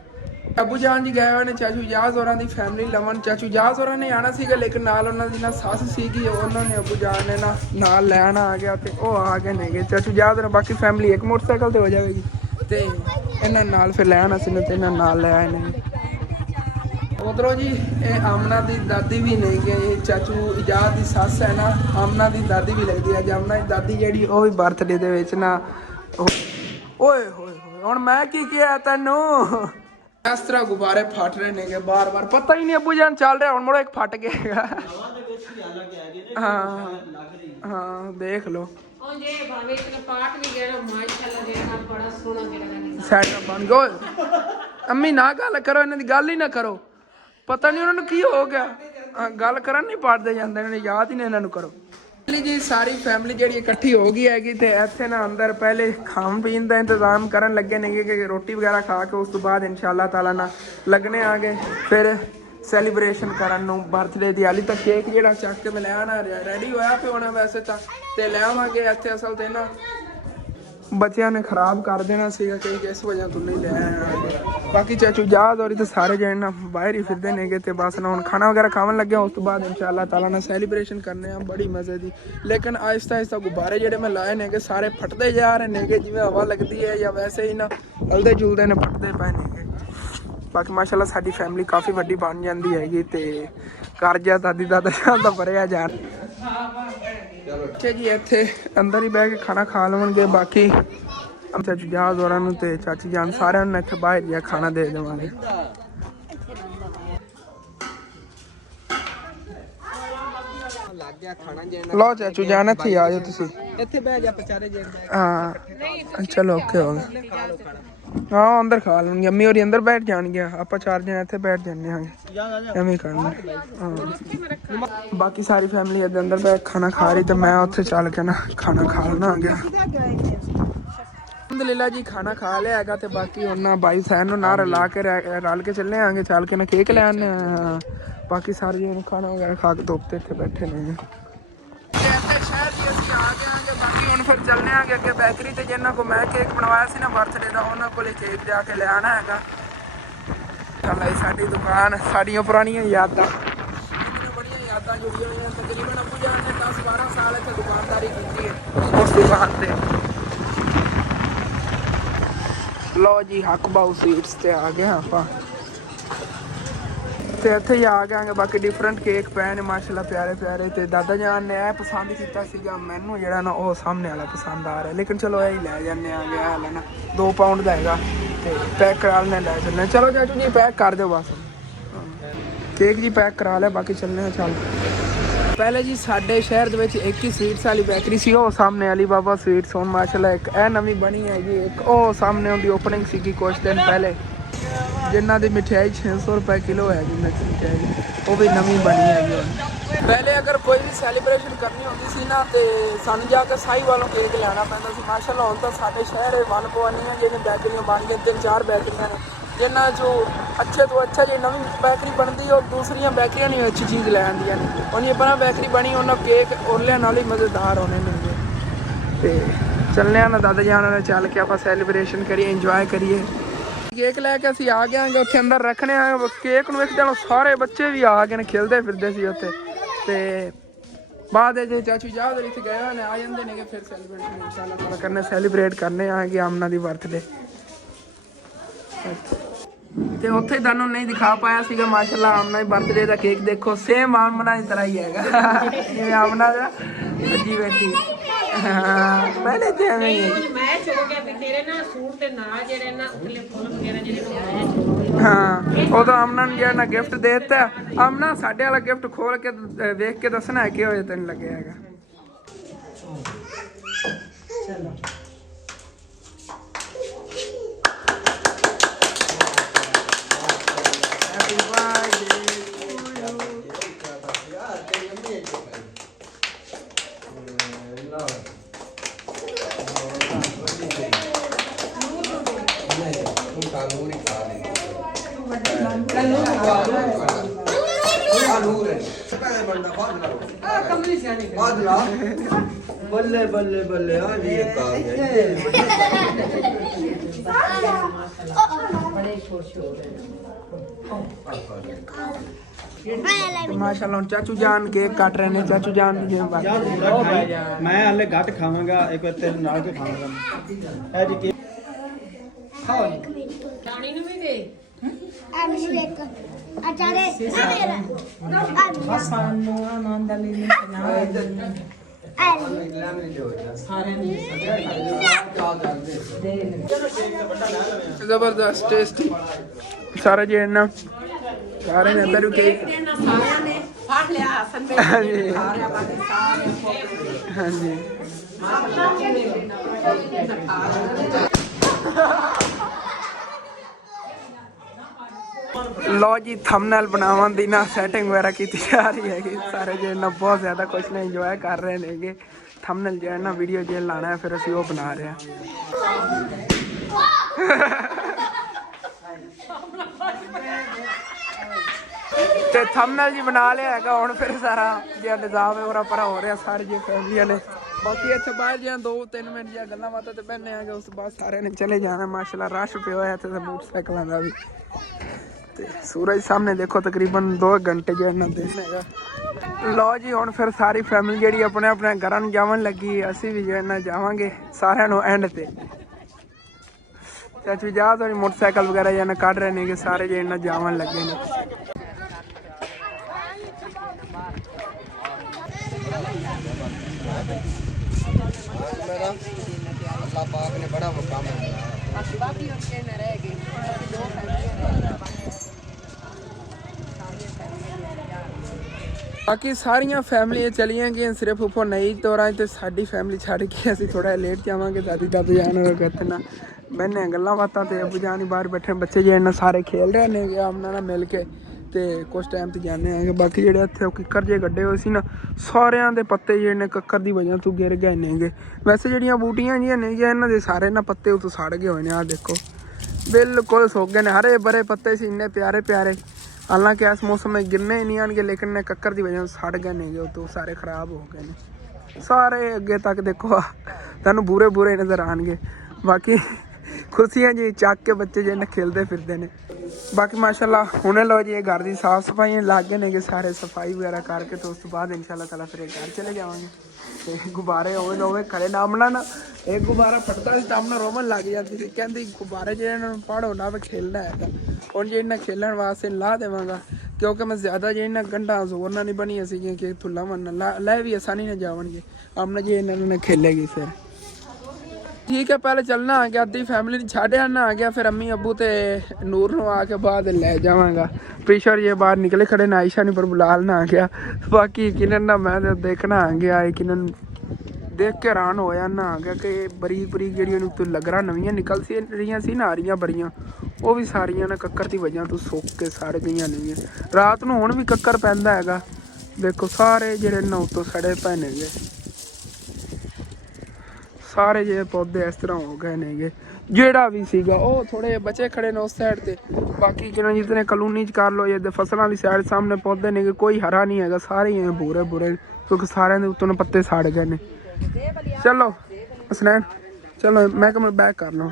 ਅਬੂ ਜਾਨ ਜੀ ਗਏ ਹੋਏ ਨੇ ਚਾਚੂ ਯਾਜ਼ ਹੋਰਾਂ ਦੀ ਫੈਮਿਲੀ ਲਵਨ ਚਾਚੂ ਯਾਜ਼ ਹੋਰਾਂ ਨੇ ਆਣਾ ਸੀਗਾ ਲੇਕਿਨ ਨਾਲ ਉਹਨਾਂ ਦੀ ਨਾ ਸੱਸ ਸੀਗੀ ਉਹਨਾਂ ਨੇ ਅਬੂ ਜਾਨ ਨੇ ਨਾ ਨਾਲ ਲੈਣ ਆ ਗਿਆ ਤੇ ਉਹ ਆ ਗਏ ਨੇਗੇ ਚਾਚੂ ਯਾਜ਼ ਹੋਰਾਂ ਬਾਕੀ ਫੈਮਿਲੀ ਇੱਕ ਮੋਟਰਸਾਈਕਲ ਤੇ ਹੋ ਜਾਵੇਗੀ ਤੇ ਇਹਨਾਂ ਨਾਲ ਫਿਰ ਲੈਣ ਅਸੀਂ ਤੇ ਇਹਨਾਂ ਨਾਲ ਲੈ ਆਏ ਨੇ ਉਧਰੋਂ ਜੀ ਇਹ ਆਮਨਾ ਦੀ ਦਾਦੀ ਵੀ ਨਹੀਂ ਗਏ ਚਾਚੂ ਇਜਾਜ਼ ਦੀ ਸੱਸ ਹੈ ਨਾ ਆਮਨਾ ਦੀ ਦਾਦੀ ਵੀ ਲੱਗਦੀ ਹੈ ਆਮਨਾ ਦੀ ਦਾਦੀ ਜਿਹੜੀ ਉਹ ਵੀ ਬਰਥਡੇ ਦੇ ਵਿੱਚ ਨਾ ਓਏ ਹੋਏ ਹੁਣ ਮੈਂ ਕੀ ਕਿਹਾ ਤੈਨੂੰ ਇਸ ਤਰ੍ਹਾਂ ਗੁਬਾਰੇ ਫਟ ਰਹੇ ਨੇਗੇ ਬਾਰ-ਬਾਰ ਪਤਾ ਹੀ ਨਹੀਂ ਅੱਬੂ ਜਾਨ ਚੱਲ ਰਿਹਾ ਹੁਣ ਮੋੜੋ ਇੱਕ ਫਟ ਗਿਆ ਹੈਗਾ ਹਾਂ ਦੇਖ ਲਓ ਉਹ ਜੇ ਭਾਵੇਂ ਇੱਕ ਪਾਟ ਵੀ ਗਿਆ ਮਾਸ਼ਾਅੱਲਾ ਜਿਹੜਾ ਬੜਾ ਸੋਹਣਾ ਜਿਹੜਾ ਸੈਟਅਪ ਬਣ ਗਿਆ ਅੰਮੀ ਨਾ ਗੱਲ ਕਰੋ ਇਹਨਾਂ ਦੀ ਗੱਲ ਹੀ ਨਾ ਕਰੋ ਪਤਾ ਨਹੀਂ ਉਹਨਾਂ ਨੂੰ ਕੀ ਹੋ ਗਿਆ ਗੱਲ ਕਰਨ ਨਹੀਂ ਪਾੜਦੇ ਜਾਂਦੇ ਇਹਨਾਂ ਨੇ ਯਾਦ ਹੀ ਨਹੀਂ ਇਹਨਾਂ ਨੂੰ ਕਰੋ ਜੀ ਸਾਰੀ ਫੈਮਿਲੀ ਜਿਹੜੀ ਇਕੱਠੀ ਹੋ ਗਈ ਹੈਗੀ ਤੇ ਇੱਥੇ ਨਾ ਅੰਦਰ ਪਹਿਲੇ ਖਾਣ ਪੀਣ ਦਾ ਇੰਤਜ਼ਾਮ ਕਰਨ ਲੱਗੇ ਨੇਗੇ ਕਿ ਰੋਟੀ ਵਗੈਰਾ ਖਾ ਕੇ ਉਸ ਤੋਂ ਬਾਅਦ ਇਨਸ਼ਾਅੱਲਾ ਤਾਲਾ ਨਾ ਲੱਗਣੇ ਆ ਗਏ ਫਿਰ ਸੈਲੀਬ੍ਰੇਸ਼ਨ ਕਰਨ ਨੂੰ ਬਰਥਡੇ ਦੀ ਹਾਲੀ ਤਾਂ ਕੇਕ ਜਿਹੜਾ ਚੱਕ ਕੇ ਮੈਂ ਲੈ ਆਣਾ ਰੈਡੀ ਹੋਇਆ ਪਿਆ ਹੋਣਾ ਵੈਸੇ ਤਾਂ ਤੇ ਲੈ ਆਵਾਂਗੇ ਇੱਥੇ ਅਸਲ ਤੇ ਨਾ ਬੱਚਿਆਂ ਨੇ ਖਰਾਬ ਕਰ ਦੇਣਾ ਸੀਗਾ ਕਿ ਇਸ ਵਜ੍ਹਾ ਤੋਂ ਨਹੀਂ ਲੈ ਆਇਆ ਬਾਕੀ ਚਾਚੂ ਯਾਦ ਹੋ ਰਹੀ ਤੇ ਸਾਰੇ ਜਣੇ ਨਾ ਬਾਹਰ ਹੀ ਫਿਰਦੇ ਨੇਗੇ ਤੇ ਬਸ ਨਾ ਹੁਣ ਖਾਣਾ ਵਗੈਰਾ ਖਾਣ ਲੱਗਿਆ ਉਸ ਤੋਂ ਬਾਅਦ ਇਨਸ਼ਾਅੱਲਾ ਤਾਲਾ ਨਾਲ ਸੈਲੀਬ੍ਰੇਸ਼ਨ ਕਰਨੇ ਆ ਬੜੀ ਮਜ਼ੇ ਦੀ ਲੇਕਿਨ ਆਹਿਸਤਾ ਗੁਬਾਰੇ ਜਿਹੜੇ ਮੈਂ ਲਾਏ ਨੇਗੇ ਸਾਰੇ ਫਟਦੇ ਜਾ ਰਹੇ ਨੇਗੇ ਜਿਵੇਂ ਹਵਾ ਲੱਗਦੀ ਹੈ ਜਾਂ ਵੈਸੇ ਹੀ ਨਾ ਹਲਦੇ ਜੁਲਦੇ ਨੇ ਫਟਦੇ ਪਏ ਨੇਗੇ ਬਾਕੀ ਮਾਸ਼ਾਅੱਲਾ ਸਾਡੀ ਫੈਮਿਲੀ ਕਾਫੀ ਵੱਡੀ ਬਣ ਜਾਂਦੀ ਹੈਗੀ ਤੇ ਕਰਜ਼ਾ ਦਾਦੀ ਦਾਦਾ ਸ਼ਾਨ ਦਾ ਭਰਿਆ ਜਾਣ ਅੱਛਾ ਜੀ ਇੱਥੇ ਅੰਦਰ ਹੀ ਬਹਿ ਕੇ ਖਾਣਾ ਖਾ ਲਵਾਂਗੇ ਬਾਕੀ ਚਾਚੂ ਯਾਦ ਹੋਰਾਂ ਨੂੰ ਤੇ ਚਾਚੀ ਜਾਨ ਸਾਰਿਆਂ ਨੂੰ ਇੱਥੇ ਬਾਹਰ ਜਾ ਖਾਣਾ ਦੇ ਦੇਵਾਂਗੇ ਲਓ ਚਾਚੂ ਜਾਨ ਇੱਥੇ ਆ ਜਾਓ ਤੁਸੀਂ ਇੱਥੇ ਬਹਿ ਜਾ ਵਿਚਾਰੇ ਜੇ ਹਾਂ ਚਲੋ ਓਕੇ ਹੋ ਗਿਆ ਹਾਂ ਅੰਦਰ ਖਾ ਲੈਣਗੇ ਅੰਮੀ ਹੋਰੀ ਅੰਦਰ ਬੈਠ ਜਾਣਗੇ ਆਪਾਂ ਚਾਰ ਜਣੇ ਇੱਥੇ ਬੈਠ ਜਾਂਦੇ ਹਾਂ ਐਵੇਂ ਕਰਨਾ ਹਾਂ ਬਾਕੀ ਸਾਰੀ ਫੈਮਿਲੀ ਇਹਦੇ ਅੰਦਰ ਬੈਠ ਖਾਣਾ ਖਾ ਰਹੀ ਤੇ ਮੈਂ ਉੱਥੇ ਚੱਲ ਕੇ ਨਾ ਖਾਣਾ ਖਾਣ ਆ ਗਿਆ ਅਲਹਮਦੁਲਿਲਾ ਜੀ ਖਾਣਾ ਖਾ ਲਿਆ ਹੈਗਾ ਤੇ ਬਾਕੀ ਉਹਨਾਂ ਬਾਈ ਸਾਹਿਬ ਨੂੰ ਨਾ ਰਲਾ ਕੇ ਰਲ ਕੇ ਚੱਲੇ ਆਂਗੇ ਚੱਲ ਕੇ ਨਾ ਕੇਕ ਲੈ ਆਨੇ ਬਾਕੀ ਸਾਰੇ ਜਣੇ ਖਾਣਾ ਵਗੈਰਾ ਖਾ ਕੇ ਧੁੱਪ ਤੇ ਇੱਥੇ ਬੈਠੇ ਨੇ ਸ਼ਹਿਰ ਦੀ ਅਸੀਂ ਆ ਗਏ ਆਂਗੇ ਬਾਕੀ ਹੁਣ ਫਿਰ ਚੱਲਨੇ ਆਂਗੇ ਅੱਗੇ ਬੇਕਰੀ ਤੇ ਜਿੰਨਾਂ ਕੋ ਮੈਂ ਕੇਕ ਬਣਵਾਇਆ ਸੀ ਨਾ ਬਰਥਡੇ ਦਾ ਉਹਨਾਂ ਕੋਲੇ ਕੇਕ ਜਾ ਕੇ ਲੈ ਆਣਾ ਹੈਗਾ ਚੱਲ ਇਹ ਸਾਡੀ ਦੁਕਾਨ ਸਾਡੀਆਂ ਪੁਰਾਣੀਆਂ ਯਾਦਾਂ ਬੜੀਆਂ ਯਾਦਾਂ ਜੁੜੀਆਂ ਹੋਈਆਂ ਤਕਰੀਬਨ ਅੱਬੂ ਜਾਨ ਨੇ 10-12 ਸਾਲ ਇੱਥੇ ਦੁਕਾਨਦਾਰੀ ਕੀਤੀ ਹੈ ਉਸ ਦੁਕਾਨ ਤੇ ਲੋ ਜੀ ਹੱਕ ਬਾਊ ਸੀਟਸ ਤੇ ਆ ਗਏ ਆਪਾਂ ਤੇ ਇੱਥੇ ਹੀ ਆ ਗਏ ਬਾਕੀ ਡਿਫਰੈਂਟ ਕੇਕ ਪਏ ਨੇ ਮਾਸ਼ਾਅੱਲਾ ਪਿਆਰੇ ਪਿਆਰੇ ਤੇ ਦਾਦਾ ਜਾਨ ਨੇ ਇਹ ਪਸੰਦ ਕੀਤਾ ਸੀਗਾ ਮੈਨੂੰ ਜਿਹੜਾ ਨਾ ਉਹ ਸਾਹਮਣੇ ਵਾਲਾ ਪਸੰਦ ਆ ਰਿਹਾ ਲੇਕਿਨ ਚਲੋ ਇਹ ਹੀ ਲੈ ਜਾਂਦੇ ਆ ਗਿਆ ਲੈਣਾ 2 ਪਾਉਂਡ ਦਾ ਹੈਗਾ ਤੇ ਪੈਕ ਕਰਾ ਲੈਣੇ ਲੈ ਚੱਲਣੇ ਚਲੋ ਚਾਚੂ ਜੀ ਪੈਕ ਕਰ ਦਿਓ ਬਸ ਕੇਕ ਜੀ ਪੈਕ ਕਰਾ ਲਿਆ ਬਾਕੀ ਚੱਲਣੇ ਆ ਚੱਲ ਪਹਿਲੇ ਜੀ ਸਾਡੇ ਸ਼ਹਿਰ ਦੇ ਵਿੱਚ ਇੱਕ ਹੀ ਸਵੀਟਸ ਵਾਲੀ ਬੇਕਰੀ ਸੀ ਉਹ ਸਾਹਮਣੇ ਅਲੀ ਬਾਬਾ ਸਵੀਟਸ ਹੁਣ ਮਾਸ਼ਾਅੱਲਾ ਇੱਕ ਇਹ ਨਵੀਂ ਬਣੀ ਹੈਗੀ ਇੱਕ ਉਹ ਸਾਹਮਣੇ ਉਹਦੀ ਓਪਨਿੰਗ ਸੀਗੀ ਕੁਝ ਦਿਨ ਪਹਿਲੇ ਜਿਨ੍ਹਾਂ ਦੀ ਮਠਿਆਈ 600 ਰੁਪਏ ਕਿਲੋ ਹੈਗੀ ਮਠਿਆਈ ਉਹ ਵੀ ਨਵੀਂ ਬਣੀ ਹੈਗੀ ਪਹਿਲੇ ਅਗਰ ਕੋਈ ਵੀ ਸੈਲੀਬ੍ਰੇਸ਼ਨ ਕਰਨੀ ਹੁੰਦੀ ਸੀ ਨਾ ਤੇ ਸਾਨੂੰ ਜਾ ਕੇ ਸਾਈ ਵਾਲੋਂ ਕੇਕ ਲੈਣਾ ਪੈਂਦਾ ਸੀ ਮਾਸ਼ਾਅੱਲਾ ਹੁਣ ਤਾਂ ਸਾਡੇ ਸ਼ਹਿਰ ਵਨ ਪਵਾਨੀਆਂ ਜਿਹੜੀਆਂ ਬੇਕਰੀਆਂ ਬਣ ਗਏ 3-4 ਬੇਕਰੀਆਂ ਨੇ ਜਿਨ੍ਹਾਂ 'ਚੋਂ ਅੱਛੇ ਤੋਂ ਅੱਛਾ ਜੇ ਨਵੀਂ ਬੇਕਰੀ ਬਣਦੀ ਔਰ ਦੂਸਰੀਆਂ ਬੇਕਰੀਆਂ ਨਹੀਂ ਅੱਛੀ ਚੀਜ਼ ਲੈ ਆਉਂਦੀਆਂ ਨੇ। ਉਹਨੀ ਆਪਣਾ ਬੇਕਰੀ ਬਣੀ ਉਹਨਾਂ ਕੇਕ ਉਰਲਿਆਂ ਨਾਲ ਹੀ ਮਜ਼ੇਦਾਰ ਹੋਣੇ ਨੇ। ਤੇ ਚੱਲਦੇ ਹਾਂ ਨਾ ਦਾਦਾ ਜਾਨ ਨਾਲ ਚੱਲ ਕੇ ਆਪਾਂ ਸੈਲੀਬ੍ਰੇਸ਼ਨ ਕਰੀਏ, ਇੰਜੋਏ ਕਰੀਏ। ਕੇਕ ਲੈ ਕੇ ਅਸੀਂ ਆ ਗਏ ਆਂਗੇ ਉੱਥੇ ਅੰਦਰ ਰੱਖਣੇ ਆ ਕੇਕ ਨੂੰ। ਵੇਖ ਚਲੋ ਸਾਰੇ ਬੱਚੇ ਵੀ ਆ ਗਏ ਨੇ, ਖੇਲਦੇ ਫਿਰਦੇ ਸੀ ਉੱਥੇ। ਤੇ ਬਾਅਦ ਜੇ ਚਾਚੂ ਜਾਹ ਦੇ ਇੱਥੇ ਗਏ ਹੋਏ ਨੇ ਆ ਜਾਂਦੇ ਨੇ ਫਿਰ ਸੈਲੀਬ੍ਰੇਸ਼ਨ ਇਨਸ਼ਾਅੱਲਾ ਤਾਲਾ ਕਰਨੇ, ਸੈਲੀਬ੍ਰੇਟ ਕਰਨੇ ਆਂਗੇ ਆਮਨਾ ਦੀ ਬਰਥਡੇ। ਤੇ ਉੱਥੇ ਤੁਹਾਨੂੰ ਨਹੀਂ ਦਿਖਾ ਪਾਇਆ ਸੀਗਾ ਮਾਸ਼ਾਅੱਲਾ ਆਮਨਾ ਦੀ ਬਰਥਡੇ ਦਾ ਕੇਕ ਦੇਖੋ ਸੇਮ ਆਮਨਾ ਦੀ ਤਰ੍ਹਾਂ ਹੀ ਹੈਗਾ ਜਿਵੇਂ ਆਮਨਾ ਦਾ ਅੱਜੀ ਬੈਠੀ। ਪਹਿਲੇ ਤੇ ਐਵੇਂ ਹੀ ਹੈ। ਮੈਚ ਹੋ ਗਿਆ ਵੀ ਤੇਰੇ ਨਾਲ ਸੂਟ ਦੇ ਨਾਲ ਜਿਹੜੇ ਨਾ ਉੱਪਰਲੇ ਫੁੱਲ ਵਗੈਰਾ ਜਿਹੜੇ ਹਾਂ ਉਹ ਤਾਂ ਆਮਨਾ ਨੂੰ ਜਿਹੜਾ ਗਿਫਟ ਦੇ ਦਿੱਤਾ। ਆਮਨਾ ਸਾਡੇ ਵਾਲਾ ਗਿਫਟ ਖੋਲ ਕੇ ਵੇਖ ਕੇ ਦੱਸਣਾ ਕਿ ਹੋਏ ਤੈਨੂੰ ਲੱਗਿਆ ਹੈਗਾ। ਚਲੋ बल्ले बल्ले बल्ले आ भी एक आ गया। बड़े खुश हो गए। माशाल्लाह चाचू जान केक काट रहे हैं। चाचू जान मैं हले घट खावांगा एक बार तेरे नाल के खावांगा ए जी केक खाओ रानी ਨੂੰ ਵੀ ਦੇ ਸਾਨੂੰ ਆਨੰਦ ਲੈਣੇ जबरदस्त टेस्टी सारा जी ना सारे ने अंदर केक ਸਾਰਿਆਂ ਨੇ ਫੜ ਲਿਆ ਹਸਨ ਬੇਟੇ हाँ जी ਸਾਰਿਆਂ ਬਾਰੇ ਸਾਰੇ हाँ जी लो जी थंबनेल बनावन दी ना सैटिंग वगैरह की जा रही है। सारे जो ना बहुत ज़्यादा कुछ ने इंजॉय कर रहे हैं। थंबनेल जो है ना वीडियो जो लाना है फिर असी वो बना रहे हैं। ते थंबनेल जी बना लिया है हुण फिर सारा जो निज़ाम है वो परा हो रहा सारी जी फैमिली ने। बाकी इतने बाहर जो 2-3 मिनट जो गल्लां बातां ते बहने आगे उस बाद सारे ने चले जाना। माशाल्लाह रश पे होया इत्थे मोटरसाइकिलों का भी। ते सूरज सामने देखो तकरीबन 2 घंटे जो इन्ना दिन है। लो जी हुण फिर सारी फैमिली जी अपने अपने घर जावन लगी। असी भी जो इन्ना जावांगे सारिਆਂ ਨੂੰ एंड ते। चाचू जा थोड़ी मोटरसाइकिल वगैरह जो कढ़ रहे हैं कि सारे जो इन्ना जावन लगे ने। अल्लाह पाक ने बड़ा मुकाम बाकी सारिया फैमिली चलिया गई सिर्फ उपर नई तौर तो साड़ी फैमिली छड़ के असी थोड़ा लेट जावे। दादी दादू जान कहते ना बहने गल्लां बातां ते अबू जान बाहर बैठे बच्चे जो सारे खेल रहे हैं आमना ना मिल के ते कुछ टाइम तो जाने हैं। बाकी जेडे इत्थे किक्कर जे गड्ढे होए सी ना सारियां दे पत्ते जेडे कक्कर दी वजह तो गिर गए ने। वैसे जेडियां बूटियां जियां ने इन्हां दे सारे ना पत्ते उतों सड़ गए होए ने। आ देखो बिल्कुल सुक गए ने, हरे भरे पत्ते सी इन्ने प्यारे प्यारे। हालांकि इस मौसम में गिरने ही नहीं आएंगे लेकिन कक्कर की वजह से सड़ गए ने तो सारे खराब हो गए ने सारे। अगे तक देखो तुहानू बुरे बुरे नज़र आएंगे। बाकी खुशियां जी चक के बच्चे जो खेलते फिरते हैं। बाकी माशाल्लाह हुणे लो जी घर की साफ सफाई लग गए ने सारे सफाई वगैरह करके तो उस बाद इंशाल्लाह ताला फिर घर चले जाएंगे। तो गुब्बारे ओवे नोवे खड़े नामना ना एक गुब्बारा फटता सी तामना रोमन लग जाती थी कहती गुब्बारे जो पढ़ो ना खेलना है और जो इन्हें खेलने वास्ते ला देवांगा क्योंकि मैं ज़्यादा जो इन्हें गंढा जोर ना नहीं बनी सी कि थुला मन लै भी आसानी ना जावनगे आमना जी इन्होंने खेलेगी फिर ठीक है। पहले चलना आ गया अद्धी फैमिली छड़ आना आ गया फिर अम्मी अबू ते नूर नू आके बाद ले जावांगा। प्रीशर ये बाहर निकले खड़े ना आयशा नहीं पर बुलाल ना आ गया। बाकी किनन ना मैं देखना आ गया किनन देख के हैरान होया ना आ गया कि बरीक बरीक जी तो लगरा नवियां निकल सी रही सी ना रही बड़ियां वो भी सारियां ना कक्कर की वजह तो सुक के सड़ गई नहीं। रात नूं हुण भी कक्कर पैंदा हैगा देखो सारे जेडे ना उत्तों सड़े पे ने ਸਾਰੇ ਜਿਹੜੇ ਪੌਦੇ ਇਸ ਤਰ੍ਹਾਂ ਹੋ ਗਏ ਨੇਗੇ। ਜਿਹੜਾ ਵੀ ਸੀਗਾ ਉਹ ਥੋੜੇ ਬਚੇ ਖੜੇ ਨੇ ਉਸ ਸਾਈਡ ਤੇ, ਬਾਕੀ ਕਿਹਨਾਂ ਜਿਤਨੇ ਕਲੋਨੀ ਚ ਕਰ ਲੋ ਜਾਂ ਫਸਲਾਂ ਵਾਲੀ ਸਾਈਡ ਸਾਹਮਣੇ ਪੌਦੇ ਨੇਗੇ, ਕੋਈ ਹਰਾ ਨਹੀਂ ਹੈਗਾ, ਸਾਰੇ ਹੀ ਬੂਰੇ ਬੂਰੇ, ਕਿਉਂਕਿ ਸਾਰਿਆਂ ਦੇ ਉੱਤੋਂ ਪੱਤੇ ਸਾੜ ਗਏ ਨੇ। ਚਲੋ ਹਸਨੈਨ, ਚਲੋ ਮੈਂ ਕਮਲ ਬੈਕ ਕਰ ਲਵਾਂ।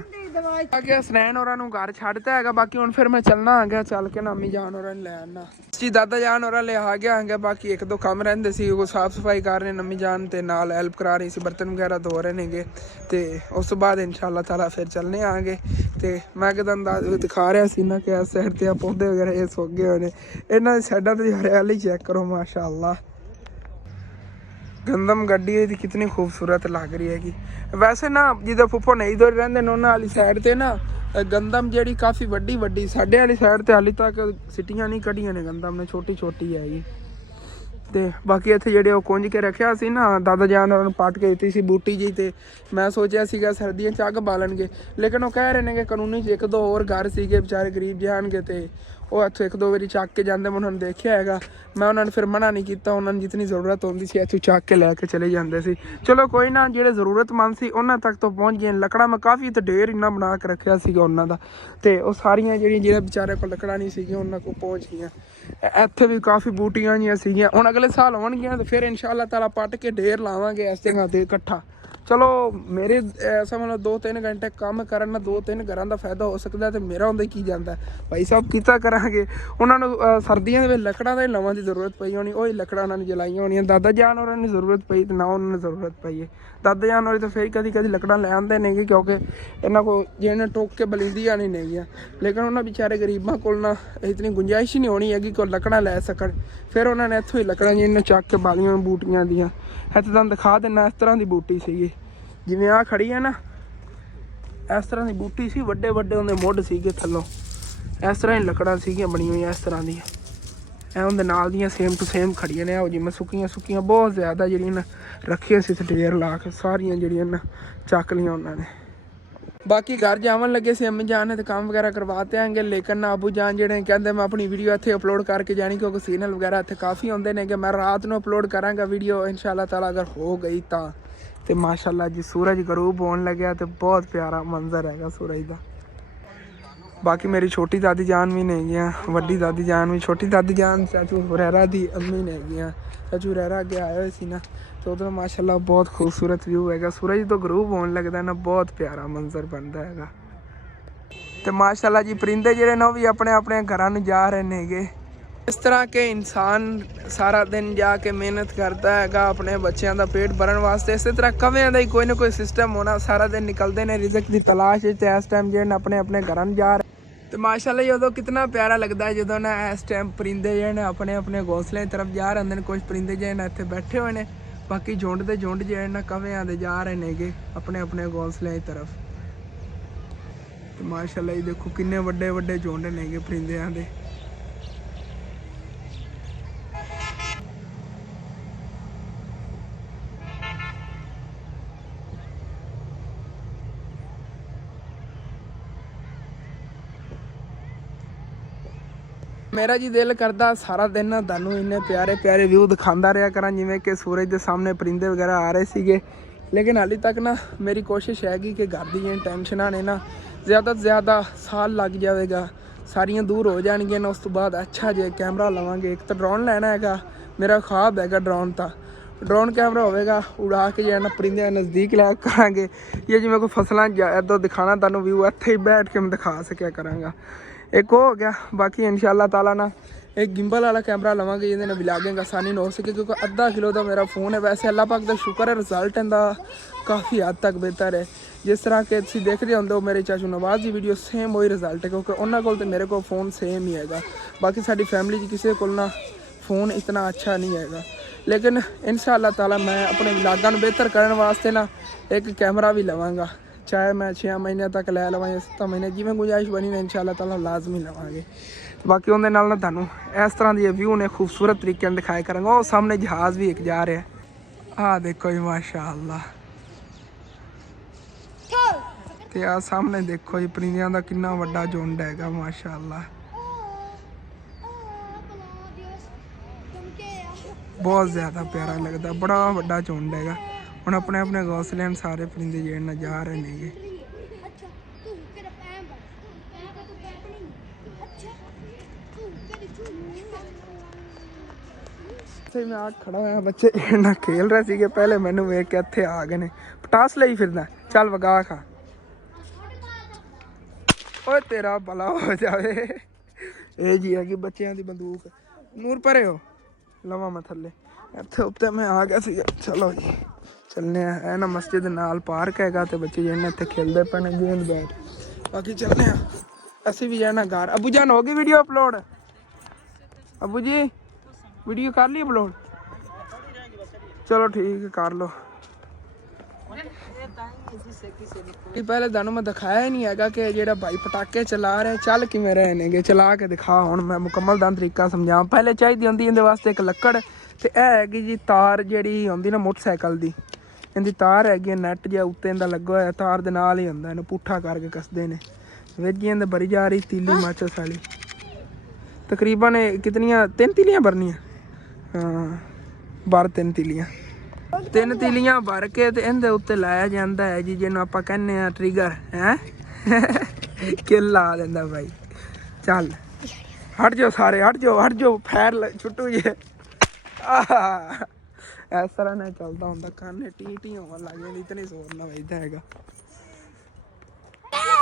ਅੱਗੇ ਹਸਨੈਨ ਹੋਰਾਂ ਨੂੰ ਘਰ ਛੱਡਤਾ ਹੈਗਾ, ਬਾਕੀ ਹੁਣ ਫਿਰ ਮੈਂ ਚੱਲਣਾ ਆ ਗਿਆ, ਚੱਲ ਕੇ ਨਾ ਅੰਮੀ ਜਾਨ ਹੋਰਾਂ ਨੂੰ ਲੈ ਆਣਾ ਜੀ, ਦਾਦਾ ਜਾਨ ਹੋਰਾਂ ਲੈ ਆ ਗਿਆ ਹੈਗਾ। ਬਾਕੀ ਇੱਕ ਦੋ ਕੰਮ ਰਹਿੰਦੇ ਸੀ, ਉਹ ਸਾਫ਼ ਸਫਾਈ ਕਰ ਰਹੇ ਨੇ ਅੰਮੀ ਜਾਨ, ਤੇ ਨਾਲ ਹੈਲਪ ਕਰਾ ਰਹੀ ਸੀ, ਬਰਤਨ ਵਗੈਰਾ ਧੋ ਰਹੇ ਨੇਗੇ। ਤੇ ਉਸ ਤੋਂ ਬਾਅਦ ਇਨਸ਼ਾਅੱਲਾ ਤਾਲਾ ਫਿਰ ਚੱਲਣੇ ਆਂਗੇ। ਤੇ ਮੈਂ ਕਿਦਾਂ ਦਿਖਾ ਰਿਹਾ ਸੀ ਨਾ ਕਿ ਇਸ ਸਾਈਡ ਤੇ ਆ ਪੌਦੇ ਵਗੈਰਾ ਇਹ ਸੁੱਕ ਗਏ ਹੋਏ ਨੇ, ਇਹਨਾਂ ਦੀ ਸਾਈਡਾਂ ਤੇ ਹਰਿਆਲੀ ਚੈੱਕ ਕਰੋ ਮਾਸ਼ਾਅੱਲਾ। ਗੰਦਮ ਗੱਡੀ ਦੀ ਕਿਤਨੀ ਖੂਬਸੂਰਤ ਲੱਗ ਰਹੀ ਹੈਗੀ। ਵੈਸੇ ਨਾ ਜਿੱਦਾਂ ਫੁੱਫੋ ਨਹੀਂ ਦੋਰ ਰਹਿੰਦੇ ਨੇ ਉਹਨਾਂ ਵਾਲੀ ਸਾਈਡ ਤੇ ਨਾ ਗੰਦਮ ਜਿਹੜੀ ਕਾਫੀ ਵੱਡੀ ਵੱਡੀ, ਸਾਡੇ ਵਾਲੀ ਸਾਈਡ ਤੇ ਹਾਲੇ ਤੱਕ ਸਿੱਟੀਆਂ ਨਹੀਂ ਕੱਢੀਆਂ ਨੇ ਗੰਦਮ ਨੇ, ਛੋਟੀ ਛੋਟੀ ਹੈਗੀ। ਤੇ ਬਾਕੀ ਇੱਥੇ ਜਿਹੜੇ ਉਹ ਕੁੰਝ ਕੇ ਰੱਖਿਆ ਸੀ ਨਾ ਦਾਦਾ ਜਾਨ ਉਹਨਾਂ ਨੂੰ ਪੱਟ ਕੇ ਦਿੱਤੀ ਸੀ ਬੂਟੀ ਜੀ, ਤੇ ਮੈਂ ਸੋਚਿਆ ਸੀਗਾ ਸਰਦੀਆਂ 'ਚ ਅੱਗ ਬਾਲਣਗੇ, ਲੇਕਿਨ ਉਹ ਕਹਿ ਰਹੇ ਨੇ ਕਿ ਕਾਨੂੰਨੀ 'ਚ ਇੱਕ ਦੋ ਹੋਰ ਘਰ ਸੀਗੇ ਵਿਚਾਰੇ ਗਰੀਬ ਜਾਣਗੇ, ਤੇ ਉਹ ਇੱਥੋਂ ਇੱਕ ਦੋ ਵਾਰੀ ਚੱਕ ਕੇ ਜਾਂਦੇ, ਮੈਂ ਉਹਨਾਂ ਨੂੰ ਦੇਖਿਆ ਹੈਗਾ। ਮੈਂ ਉਹਨਾਂ ਨੂੰ ਫਿਰ ਮਨਾ ਨਹੀਂ ਕੀਤਾ, ਉਹਨਾਂ ਨੂੰ ਜਿਤਨੀ ਜ਼ਰੂਰਤ ਹੁੰਦੀ ਸੀ ਇੱਥੋਂ ਚੱਕ ਕੇ ਲੈ ਕੇ ਚਲੇ ਜਾਂਦੇ ਸੀ। ਚਲੋ ਕੋਈ ਨਾ, ਜਿਹੜੇ ਜ਼ਰੂਰਤਮੰਦ ਸੀ ਉਹਨਾਂ ਤੱਕ ਤੋਂ ਪਹੁੰਚ ਗਏ। ਲੱਕੜਾਂ ਮੈਂ ਕਾਫੀ ਤੇ ਢੇਰ ਇੰਨਾ ਬਣਾ ਕੇ ਰੱਖਿਆ ਸੀਗਾ ਉਹਨਾਂ ਦਾ, ਤੇ ਉਹ ਸਾਰੀਆਂ ਜਿਹੜੇ ਵਿਚਾਰੇ ਕੋਲ ਲੱਕੜਾਂ ਨਹੀਂ ਸੀਗੀਆਂ ਉਹਨਾਂ ਕੋਲ ਪਹੁੰਚ ਗਈਆਂ। ਇੱਥੇ ਵੀ ਕਾਫੀ ਬੂਟੀਆਂ ਜਿਹੀਆਂ ਸੀਗੀਆਂ, ਹੁਣ ਅਗਲੇ ਸਾਲ ਹੋਣਗੀਆਂ ਤੇ ਫਿਰ ਇਨਸ਼ਾਅੱਲਾ ਤਾਲਾ ਪੱਟ ਕੇ ਢੇਰ ਲਾਵਾਂਗੇ ਇਸ ਜਗ੍ਹਾ ਤੇ ਇਕੱਠਾ। ਚਲੋ ਮੇਰੇ ਸਮਝ 2-3 ਘੰਟੇ ਕੰਮ ਕਰਨ ਨਾਲ 2-3 ਘਰਾਂ ਦਾ ਫਾਇਦਾ ਹੋ ਸਕਦਾ, ਤੇ ਮੇਰਾ ਹੁੰਦਾ ਕੀ ਜਾਂਦਾ ਭਾਈ ਸਾਹਿਬ ਕੀਤਾ ਕਰਾਂਗੇ। ਉਹਨਾਂ ਨੂੰ ਸਰਦੀਆਂ ਦੇ ਵਿੱਚ ਲੱਕੜਾਂ ਦਾ ਹੀ ਲਵਾਂ ਦੀ ਜ਼ਰੂਰਤ ਪਈ ਹੋਣੀ, ਉਹੀ ਲੱਕੜਾਂ ਉਹਨਾਂ ਨੇ ਜਲਾਈਆਂ ਹੋਣੀਆਂ। ਦਾਦਾ ਜਾਨ ਉਹਨਾਂ ਨੂੰ ਜ਼ਰੂਰਤ ਪਈ ਤੇ ਨਾ ਉਹਨਾਂ ਨੂੰ ਜ਼ਰੂਰਤ ਪਈ ਹੈ। ਦਾਦਾ ਜਾਨ ਹੋਰੀ ਤਾਂ ਫਿਰ ਕਦੀ ਕਦੀ ਲੱਕੜਾਂ ਲੈ ਆਉਂਦੇ ਨੇਗੇ, ਕਿਉਂਕਿ ਇਹਨਾਂ ਕੋਲ ਜਿਹਨੇ ਟੋਕ ਕੇ ਬਲਿੰਦੀਆਂ ਨਹੀਂ ਨੇਗੀਆਂ, ਲੇਕਿਨ ਉਹਨਾਂ ਵਿਚਾਰੇ ਗਰੀਬਾਂ ਕੋਲ ਨਾ ਇਤਨੀ ਗੁੰਜਾਇਸ਼ ਹੀ ਨਹੀਂ ਹੋਣੀ ਹੈਗੀ ਕਿ ਉਹ ਲੱਕੜਾਂ ਲੈ ਸਕਣ। ਫਿਰ ਉਹਨਾਂ ਨੇ ਇੱਥੋਂ ਹੀ ਲੱਕੜਾਂ ਜਿਹਨਾਂ ਚੱਕ ਕੇ ਬਾਲੀਆਂ ਬੂਟੀਆਂ ਦੀਆਂ। ਇੱਥੇ ਤੁਹਾਨੂੰ ਦਿਖਾ ਦਿੰਦਾ, ਇਸ ਤਰ੍ਹਾਂ ਦੀ ਬੂਟੀ ਸੀਗੀ, ਜਿਵੇਂ ਆਹ ਖੜੀ ਹੈ ਨਾ ਇਸ ਤਰ੍ਹਾਂ ਦੀ ਬੂਟੀ ਸੀ, ਵੱਡੇ ਵੱਡੇ ਉਹਦੇ ਮੁੱਢ ਸੀਗੇ ਥੱਲੋਂ, ਇਸ ਤਰ੍ਹਾਂ ਹੀ ਲੱਕੜਾਂ ਸੀਗੀਆਂ ਬਣੀਆਂ ਹੋਈਆਂ ਇਸ ਤਰ੍ਹਾਂ ਦੀਆਂ। ਇਹ ਉਹਦੇ ਨਾਲ ਦੀਆਂ ਸੇਮ ਟੂ ਸੇਮ ਖੜੀਆਂ ਨੇ, ਉਹ ਜਿਵੇਂ ਸੁੱਕੀਆਂ ਸੁੱਕੀਆਂ ਬਹੁਤ ਜ਼ਿਆਦਾ ਜਿਹੜੀਆਂ ਨਾ ਰੱਖੀਆਂ ਸੀ ਢੇਰ ਲਾ ਕੇ, ਸਾਰੀਆਂ ਜਿਹੜੀਆਂ ਨਾ ਚੱਕ ਲਈਆਂ ਉਹਨਾਂ ਨੇ। ਬਾਕੀ ਘਰ ਜਾਵਣ ਲੱਗੇ ਸੀ ਅੰਮੀ ਜਾਨ ਨੇ ਤੇ ਕੰਮ ਵਗੈਰਾ ਕਰਵਾਤੇ ਆਂਗੇ, ਲੇਕਿਨ ਨਾ ਅਬੂ ਜਾਨ ਜਿਹੜੇ ਕਹਿੰਦੇ ਮੈਂ ਆਪਣੀ ਵੀਡੀਓ ਇੱਥੇ ਅਪਲੋਡ ਕਰਕੇ ਜਾਣੀ, ਕਿਉਂਕਿ ਸੀਨਲ ਵਗੈਰਾ ਇੱਥੇ ਕਾਫੀ ਆਉਂਦੇ ਨੇ ਕਿ ਮੈਂ ਰਾਤ ਨੂੰ ਅਪਲੋਡ ਕਰਾਂਗਾ ਵੀਡੀਓ ਇਨਸ਼ਾਅੱਲਾ ਤਾਲਾ, ਅਗਰ ਹੋ ਗਈ ਤਾਂ। ਤੇ ਮਾਸ਼ਾਅੱਲਾ ਜੀ ਸੂਰਜ ਗਰੂਬ ਹੋਣ ਲੱਗਿਆ ਤੇ ਬਹੁਤ ਪਿਆਰਾ ਮੰਜ਼ਰ ਹੈਗਾ ਸੂਰਜ ਦਾ। ਬਾਕੀ ਮੇਰੀ ਛੋਟੀ ਦਾਦੀ ਜਾਨ ਵੀ ਨੇ ਹੈਗੀਆਂ, ਵੱਡੀ ਦਾਦੀ ਜਾਨ ਵੀ, ਛੋਟੀ ਦਾਦੀ ਜਾਨ ਚਾਚੂ ਹੁਰੈਰਾ ਦੀ ਅੰਮੀ ਨੇ ਹੈਗੀਆਂ। ਚਾਚੂ ਹੁਰੈਰਾ ਅੱਗੇ ਆਏ ਹੋਏ ਸੀ ਨਾ, ਤੇ ਉਧਰ ਮਾਸ਼ਾਅੱਲਾ ਬਹੁਤ ਖੂਬਸੂਰਤ ਵਿਊ ਹੈਗਾ, ਸੂਰਜ ਤੋਂ ਗਰੂਬ ਹੋਣ ਲੱਗਦਾ ਨਾ, ਬਹੁਤ ਪਿਆਰਾ ਮੰਜ਼ਰ ਬਣਦਾ ਹੈਗਾ। ਤੇ ਮਾਸ਼ਾਅੱਲਾ ਜੀ ਪਰਿੰਦੇ ਜਿਹੜੇ ਨੇ ਉਹ ਵੀ ਆਪਣੇ ਆਪਣੇ ਘਰਾਂ ਨੂੰ ਜਾ ਰਹੇ ਨੇਗੇ। ਇਸ ਤਰ੍ਹਾਂ ਕਿ ਇਨਸਾਨ ਸਾਰਾ ਦਿਨ ਜਾ ਕੇ ਮਿਹਨਤ ਕਰਦਾ ਹੈਗਾ ਆਪਣੇ ਬੱਚਿਆਂ ਦਾ ਪੇਟ ਭਰਨ ਵਾਸਤੇ, ਇਸੇ ਤਰ੍ਹਾਂ ਕਵਿਆਂ ਦਾ ਹੀ ਕੋਈ ਨਾ ਕੋਈ ਸਿਸਟਮ ਹੋਣਾ, ਸਾਰਾ ਦਿਨ ਨਿਕਲਦੇ ਨੇ ਰਿਜ਼ਕ ਦੀ ਤਲਾਸ਼ ਵਿੱਚ, ਤੇ ਇਸ ਟਾਈਮ ਜਿਹੜੇ ਆਪਣੇ ਆਪਣੇ ਘਰਾਂ ਨੂੰ ਜਾ ਰਹੇ। ਤੇ ਮਾਸ਼ਾਅੱਲਾ ਜੀ ਉਦੋਂ ਕਿਤਨਾ ਪਿਆਰਾ ਲੱਗਦਾ ਹੈ ਜਦੋਂ ਨਾ ਇਸ ਟਾਈਮ ਪਰਿੰਦੇ ਜਿਹੜੇ ਨੇ ਆਪਣੇ ਆਪਣੇ ਘੋਂਸਲੇ ਤਰਫ ਜਾ ਰਹੇ ਹੁੰਦੇ ਨੇ। ਕੁਝ ਪਰਿੰਦੇ ਜਿਹੜੇ ਨੇ ਇੱਥੇ ਬੈਠੇ ਹੋਏ ਨੇ, ਬਾਕੀ ਝੁੰਡ ਦੇ ਝੁੰਡ ਜਿਹੜੇ ਨੇ ਕਵਿਆਂ ਦੇ ਜਾ ਰਹੇ ਨੇਗੇ ਆਪਣੇ ਆਪਣੇ ਘੋਂਸਲਿਆਂ ਦੀ ਤਰਫ। ਤੇ ਮਾਸ਼ਾਅੱਲਾ ਜੀ ਦੇਖੋ ਕਿੰਨੇ ਵੱਡੇ ਵੱਡੇ ਝੁੰਡ ਨੇਗੇ ਪਰਿੰਦਿਆਂ ਦੇ। ਮੇਰਾ ਜੀ ਦਿਲ ਕਰਦਾ ਸਾਰਾ ਦਿਨ ਨਾ ਤੁਹਾਨੂੰ ਇੰਨੇ ਪਿਆਰੇ ਪਿਆਰੇ ਵਿਊ ਦਿਖਾਉਂਦਾ ਰਿਹਾ ਕਰਾਂ, ਜਿਵੇਂ ਕਿ ਸੂਰਜ ਦੇ ਸਾਹਮਣੇ ਪਰਿੰਦੇ ਵਗੈਰਾ ਆ ਰਹੇ ਸੀਗੇ, ਲੇਕਿਨ ਹਾਲੇ ਤੱਕ ਨਾ ਮੇਰੀ ਕੋਸ਼ਿਸ਼ ਹੈਗੀ ਕਿ ਘਰ ਦੀਆਂ ਟੈਨਸ਼ਨਾਂ ਨੇ ਨਾ ਜ਼ਿਆਦਾ ਤੋਂ ਜ਼ਿਆਦਾ ਸਾਲ ਲੱਗ ਜਾਵੇਗਾ, ਸਾਰੀਆਂ ਦੂਰ ਹੋ ਜਾਣਗੀਆਂ ਨਾ। ਉਸ ਤੋਂ ਬਾਅਦ ਅੱਛਾ ਜੇ ਕੈਮਰਾ ਲਵਾਂਗੇ, ਇੱਕ ਤਾਂ ਡਰੋਨ ਲੈਣਾ ਹੈਗਾ, ਮੇਰਾ ख्वाब ਹੈਗਾ ਡਰੋਨ ਤਾਂ। ਡਰੋਨ ਕੈਮਰਾ ਹੋਵੇਗਾ, ਉਡਾ ਕੇ ਜਿਹੜਾ ਨਾ ਪਰਿੰਦਿਆਂ ਨਜ਼ਦੀਕ ਲੈ ਕਰਾਂਗੇ, ਜਾਂ ਜਿਵੇਂ ਕੋਈ ਫਸਲਾਂ ਇੱਦਾਂ ਦਿਖਾਣਾ ਤੁਹਾਨੂੰ ਵਿਊ ਇੱਥੇ ਹੀ ਬੈਠ ਕੇ ਮੈਂ ਦਿਖਾ ਸਕਿਆ ਕਰਾਂਗਾ। ਇੱਕ ਉਹ ਹੋ ਗਿਆ। ਬਾਕੀ ਇਨਸ਼ਾਅੱਲਾ ਤਾਲਾ ਨਾ एक गिम्बल वाला कैमरा लवांगे जिहदे व्लॉगिंग आसानी हो सके, क्योंकि अद्धा किलो का मेरा फोन है। वैसे अल्लाह पाक का शुक्र है रिजल्ट इनका काफ़ी हद तक बेहतर है। जिस तरह के तुसीं देखते होंदे हो मेरे चाचू नवाज की वीडियो सेम वही रिजल्ट है, क्योंकि उन्होंने कोल ते मेरे को फ़ोन सेम ही है। बाकी साडी फैमिली किसी को ना फ़ोन इतना अच्छा नहीं है, लेकिन इंशाअल्लाह ताला मैं अपने व्लॉगां नूं बेहतर करने वास्ते ना एक कैमरा भी लवांगा, चाहे मैं 6 महीने तक लै लवां या 7 महीने, जिवें गुंजाइश बनी ना इंशाअल्लाह ताला लाजमी लवांगे। बाकी उहदे नाल ना तुहानूं इस तरह दी व्यू ने खूबसूरत तरीके नाल दिखाया करांगा। वो सामने जहाज़ भी एक जा रहा है, आ देखो जी माशाअल्लाह। ते आ सामने देखो जी परिंदियां दा कितना वड्डा झुंड हैगा माशाअल्लाह, बहुत ज़्यादा प्यारा लगता, बड़ा वड्डा झुंड हैगा। ਹੁਣ ਆਪਣੇ ਆਪਣੇ ਘੋਂਸਲੇ ਨੂੰ ਸਾਰੇ ਪਰਿੰਦੇ ਜਿਹੜੇ ਨਾਲ ਜਾ ਰਹੇ ਨੇਗੇ। ਇੱਥੇ ਮੈਂ ਆ ਖੜਾ ਹੋਇਆ, ਬੱਚੇ ਇਹਨਾਂ ਖੇਲ ਰਹੇ ਸੀਗੇ, ਪਹਿਲੇ ਮੈਨੂੰ ਵੇਖ ਕੇ ਇੱਥੇ ਆ ਗਏ ਨੇ। ਪਟਾਸ ਲਈ ਫਿਰਦਾ, ਚੱਲ ਵਗਾ ਖਾ। ਓਏ ਤੇਰਾ ਭਲਾ ਹੋ ਜਾਵੇ। ਇਹ ਜੀ ਹੈਗੀ ਬੱਚਿਆਂ ਦੀ ਬੰਦੂਕ। ਨੂਰ ਪਰੇ ਹੋ, ਲਵਾਂ ਮੈਂ ਥੱਲੇ। ਇੱਥੇ ਉੱਤੇ ਮੈਂ ਆ ਗਿਆ ਸੀ। ਚਲੋ ਜੀ ਚੱਲਨੇ ਆ। ਇਹ ਨਾ ਮਸਜਿਦ ਨਾਲ ਪਾਰਕ ਹੈਗਾ ਤੇ ਬੱਚੇ ਜਿਹੜੇ ਇੱਥੇ ਖੇਲਦੇ ਪਏ ਨੇ ਗੇਂਦ ਬੈਟ। ਬਾਕੀ ਚੱਲਨੇ ਆ ਅਸੀਂ ਵੀ ਜਾਣਾ ਘਰ। ਅਬੂ ਜਾਨ ਹੋ ਗਈ ਵੀਡੀਓ ਅਪਲੋਡ? ਅਬੂ ਜੀ ਵੀਡੀਓ ਕਰ ਲਈ ਅਪਲੋਡ? ਚਲੋ ਠੀਕ ਹੈ ਕਰ ਲਓ। ਪਹਿਲੇ ਤੁਹਾਨੂੰ ਮੈਂ ਦਿਖਾਇਆ ਹੀ ਨਹੀਂ ਹੈਗਾ ਕਿ ਜਿਹੜਾ ਭਾਈ ਪਟਾਕੇ ਚਲਾ ਰਹੇ ਚੱਲ ਕਿਵੇਂ ਰਹੇ ਨੇਗੇ। ਚਲਾ ਕੇ ਦਿਖਾ ਹੁਣ ਮੈਂ ਮੁਕੰਮਲ ਦਾ ਤਰੀਕਾ ਸਮਝਾਵਾਂ। ਪਹਿਲੇ ਚਾਹੀਦੀ ਹੁੰਦੀ ਇਹਦੇ ਵਾਸਤੇ ਇੱਕ ਲੱਕੜ ਤੇ ਇਹ ਹੈਗੀ ਜੀ ਤਾਰ ਜਿਹੜੀ ਹੁੰਦੀ ਨਾ ਮੋਟਰਸਾਈਕਲ ਦੀ। ਇਹਦੀ ਤਾਰ ਹੈਗੀ ਨੈਟ ਜਿਹਾ ਉੱਤੇ ਇਹਦਾ ਲੱਗਾ ਹੋਇਆ, ਤਾਰ ਦੇ ਨਾਲ ਹੀ ਹੁੰਦਾ। ਇਹਨੂੰ ਪੁੱਠਾ ਕਰਕੇ ਕੱਸਦੇ ਨੇ ਵਿੱਚ ਇਹਦੇ ਭਰੀ ਜਾ ਰਹੀ ਤੀਲੀ ਮਾਚਸ ਵਾਲੀ। ਤਕਰੀਬਨ ਕਿਤਨੀਆਂ 3 ਤੀਲੀਆਂ ਭਰਨੀਆਂ? ਹਾਂ ਭਰ 3 ਤੀਲੀਆਂ। 3 ਤੀਲੀਆਂ ਭਰ ਕੇ ਤੇ ਇਹਦੇ ਉੱਤੇ ਲਾਇਆ ਜਾਂਦਾ ਹੈ ਜੀ ਜਿਹਨੂੰ ਆਪਾਂ ਕਹਿੰਦੇ ਆ ਟ੍ਰਿਗਰ ਹੈ। ਕਿੱਲ ਲਾ ਦਿੰਦਾ ਭਾਈ। ਚੱਲ ਹਟ ਜਾਓ ਸਾਰੇ, ਹਟ ਜਾਓ ਫੈਰ ਛੁੱਟੂ ਜੇ। ਇਸ ਤਰ੍ਹਾਂ ਨਾਲ ਚੱਲਦਾ ਹੁੰਦਾ। ਕੰਨ ਟੀ ਹੋਣ ਲੱਗ ਜਾਂਦੀ, ਇਤਨੀ ਜ਼ੋਰ ਨਾਲ ਵੱਜਦਾ ਹੈਗਾ।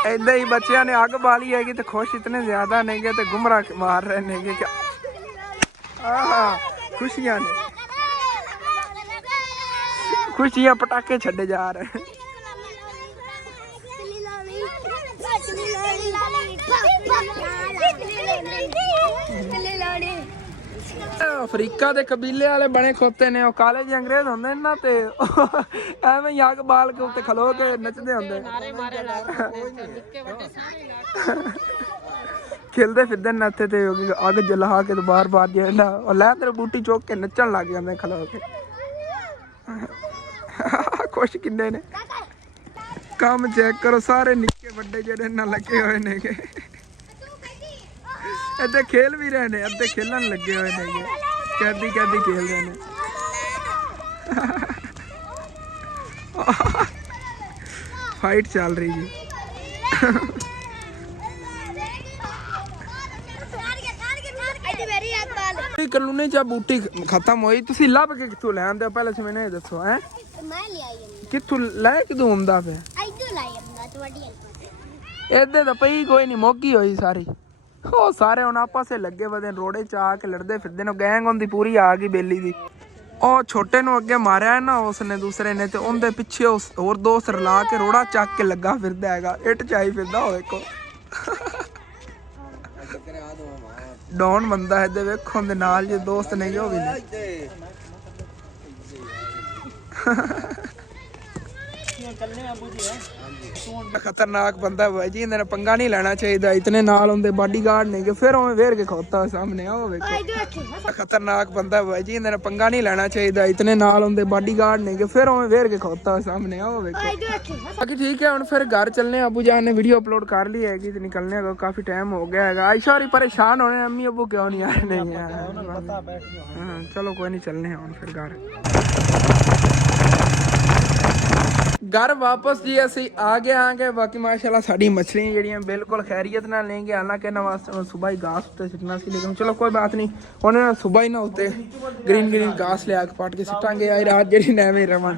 ਏਦਾਂ ਹੀ ਬੱਚਿਆਂ ਨੇ ਅੱਗ ਬਾਲੀ ਹੈਗੀ ਤੇ ਖੁਸ਼ ਇਤਨੇ ਜ਼ਿਆਦਾ ਨੇਗੇ ਤੇ ਗੁੰਮਰਾਹ ਮਾਰ ਰਹੇ ਨੇਗੇ ਕਿ ਖੁਸ਼ੀਆਂ ਨੇ, ਖੁਸ਼ੀਆਂ ਪਟਾਕੇ ਛੱਡੇ ਜਾ ਰਹੇ। ਅਫਰੀਕਾ ਦੇ ਕਬੀਲੇ ਵਾਲੇ ਬਣੇ ਖੋਤੇ ਨੇ, ਉਹ ਕਾਲੇ ਜਿਹੇ ਅੰਗਰੇਜ਼ ਹੁੰਦੇ ਨੇ ਨਾ ਤੇ ਐਵੇਂ ਹੀ ਅੱਗ ਬਾਲ ਕੇ ਉੱਤੇ ਖਲੋ ਕੇ ਨੱਚਦੇ ਹੁੰਦੇ, ਖੇਲਦੇ ਫਿਰਦੇ ਨੇ ਇੱਥੇ ਤੇ ਅੱਗ ਜਲਾ ਕੇ ਤੇ ਬਾਰ ਜਿਹੜਾ ਉਹ ਲੈ ਤੇ ਬੂਟੀ ਚੁੱਕ ਕੇ ਨੱਚਣ ਲੱਗ ਜਾਂਦੇ ਖਲੋ ਕੇ। ਖੁਸ਼ ਕਿੰਨੇ ਨੇ। ਕੰਮ ਚੈੱਕ ਕਰੋ, ਸਾਰੇ ਨਿੱਕੇ ਵੱਡੇ ਜਿਹੜੇ ਨਾਲ ਲੱਗੇ ਹੋਏ ਨੇਗੇ। ਇੱਥੇ ਖੇਲ ਵੀ ਰਹੇ ਨੇ, ਅੱਧੇ ਖੇਲਣ ਲੱਗੇ ਹੋਏ ਨੇਗੇ। ਕੈਦੀ ਖੇਲ ਰਹੇ ਨੇ। ਫਾਈਟ ਚੱਲ ਰਹੀ ਜੀ। ਕਲੂਨੇ ਚ ਬੂਟੀ ਖਤਮ ਹੋਈ, ਤੁਸੀਂ ਲੱਭ ਕੇ ਕਿੱਥੋਂ ਲੈ ਆਂਦੇ ਹੋ? ਪਹਿਲਾਂ ਸੀ ਮੈਨੂੰ ਇਹ ਦੱਸੋ ਹੈ ਕਿੱਥੋਂ ਲੈ ਕਿਦੋਂ ਹੁੰਦਾ ਪਿਆ? ਇੱਥੇ ਤਾਂ ਪਈ ਕੋਈ ਨਹੀਂ, ਮੋਗੀ ਹੋਈ ਸਾਰੀ। ਉਹ ਸਾਰੇ ਹੁਣ ਆਪਸ ਲੱਗੇ ਵਧੇ ਰੋੜੇ ਚ ਆ ਕੇ ਲੜਦੇ ਫਿਰਦੇ ਨੇ। ਗੈਂਗ ਹੁੰਦੀ ਪੂਰੀ ਆ ਗਈ ਬੇਲੀ ਦੀ। ਉਹ ਛੋਟੇ ਨੂੰ ਅੱਗੇ ਮਾਰਿਆ ਨਾ ਉਸਨੇ ਦੂਸਰੇ ਨੇ ਤੇ ਉਹਦੇ ਪਿੱਛੇ ਹੋਰ ਦੋਸਤ ਰਲਾ ਕੇ ਰੋੜਾ ਚੱਕ ਕੇ ਲੱਗਾ ਫਿਰਦਾ ਹੈਗਾ। ਇੱਟ ਚਾਈ ਫਿਰਦਾ ਉਹ ਵੇਖੋ। ਡੌਨ ਬੰਦਾ ਇਹਦੇ ਵੇਖੋ ਦੇ ਨਾਲ ਜੇ ਦੋਸਤ ਨੇ ਉਹ ਵੀ ਨੇ। खतरनाक बंदा है भाई जी, इन्हें पंगा नहीं लेना चाहिए। इतने नाल होंगे बॉडीगार्ड ने फिर उन्हें वेर के खोता सामने आओ देखो। खतरनाक बंदा है भाई जी, इन्हें पंगा नहीं लेना चाहिए। इतने नाल होंगे बॉडीगार्ड ने फिर उन्हें वेर के खोता सामने आओ देखो। बाकी ठीक है, हम फिर घर चलने। अबू जान ने वीडियो अपलोड कर ली हैगी तो निकलने को काफी टाइम हो गया है। आयशा और परेशान होने अम्मी अबू क्यों नहीं आए? नहीं हाँ चलो कोई नहीं, चलने हम फिर घर वापस जी। ਅਸੀਂ ਆ ਗਏ ਆਂਗੇ। ਬਾਕੀ ਮਾਸ਼ਾਅੱਲਾ ਸਾਡੀ ਮਛਲੀਆਂ ਜਿਹੜੀਆਂ ਬਿਲਕੁਲ ਖੈਰੀਅਤ ਨਾਲ ਲੈਂਗੇ। ਹਾਲਾਂਕਿ ਇਹਨਾਂ ਵਾਸਤੇ ਸੁਬਾਹ ਹੀ ਘਾਸ ਉੱਤੇ ਸਿੱਟਣਾ ਸੀ, ਲੇਕਿਨ ਚਲੋ ਕੋਈ ਬਾਤ ਨਹੀਂ। ਹੁਣ ਸੁਬਾਹ ਹੀ ਨਾ ਉੱਤੇ ਗ੍ਰੀਨ ਘਾਸ ਲਿਆ ਕੇ ਪੱਟ ਕੇ ਸਿੱਟਾਂਗੇ। ਆਈ ਰਾਤ ਜਿਹੜੀ ਨਵੇਂ ਰਵਣ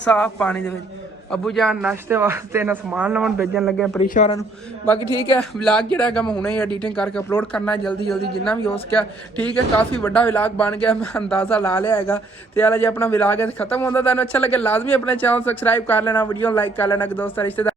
ਸਾਫ਼ ਪਾਣੀ ਦੇ ਵਿੱਚ। अबू जान नाश्ते वास्ते ना समान लवन भेजन लगे प्रीशा होरां नूं। बाकी ठीक है, व्लॉग जिहड़ा है मैं हुणे ही एडिटिंग करके अपलोड करना जल्दी जिन्ना भी हो सकिया। ठीक है, काफ़ी वड्डा व्लॉग बन गया, मैं अंदाज़ा ला लिया हैगा। तो यार जी अपना व्लॉग खत्म होंदा, तुहानूं अच्छा लगे लाजमी अपने चैनल सब्सक्राइब कर लेना, वीडियो लाइक कर लेना कि दोस्त रिश्तेदार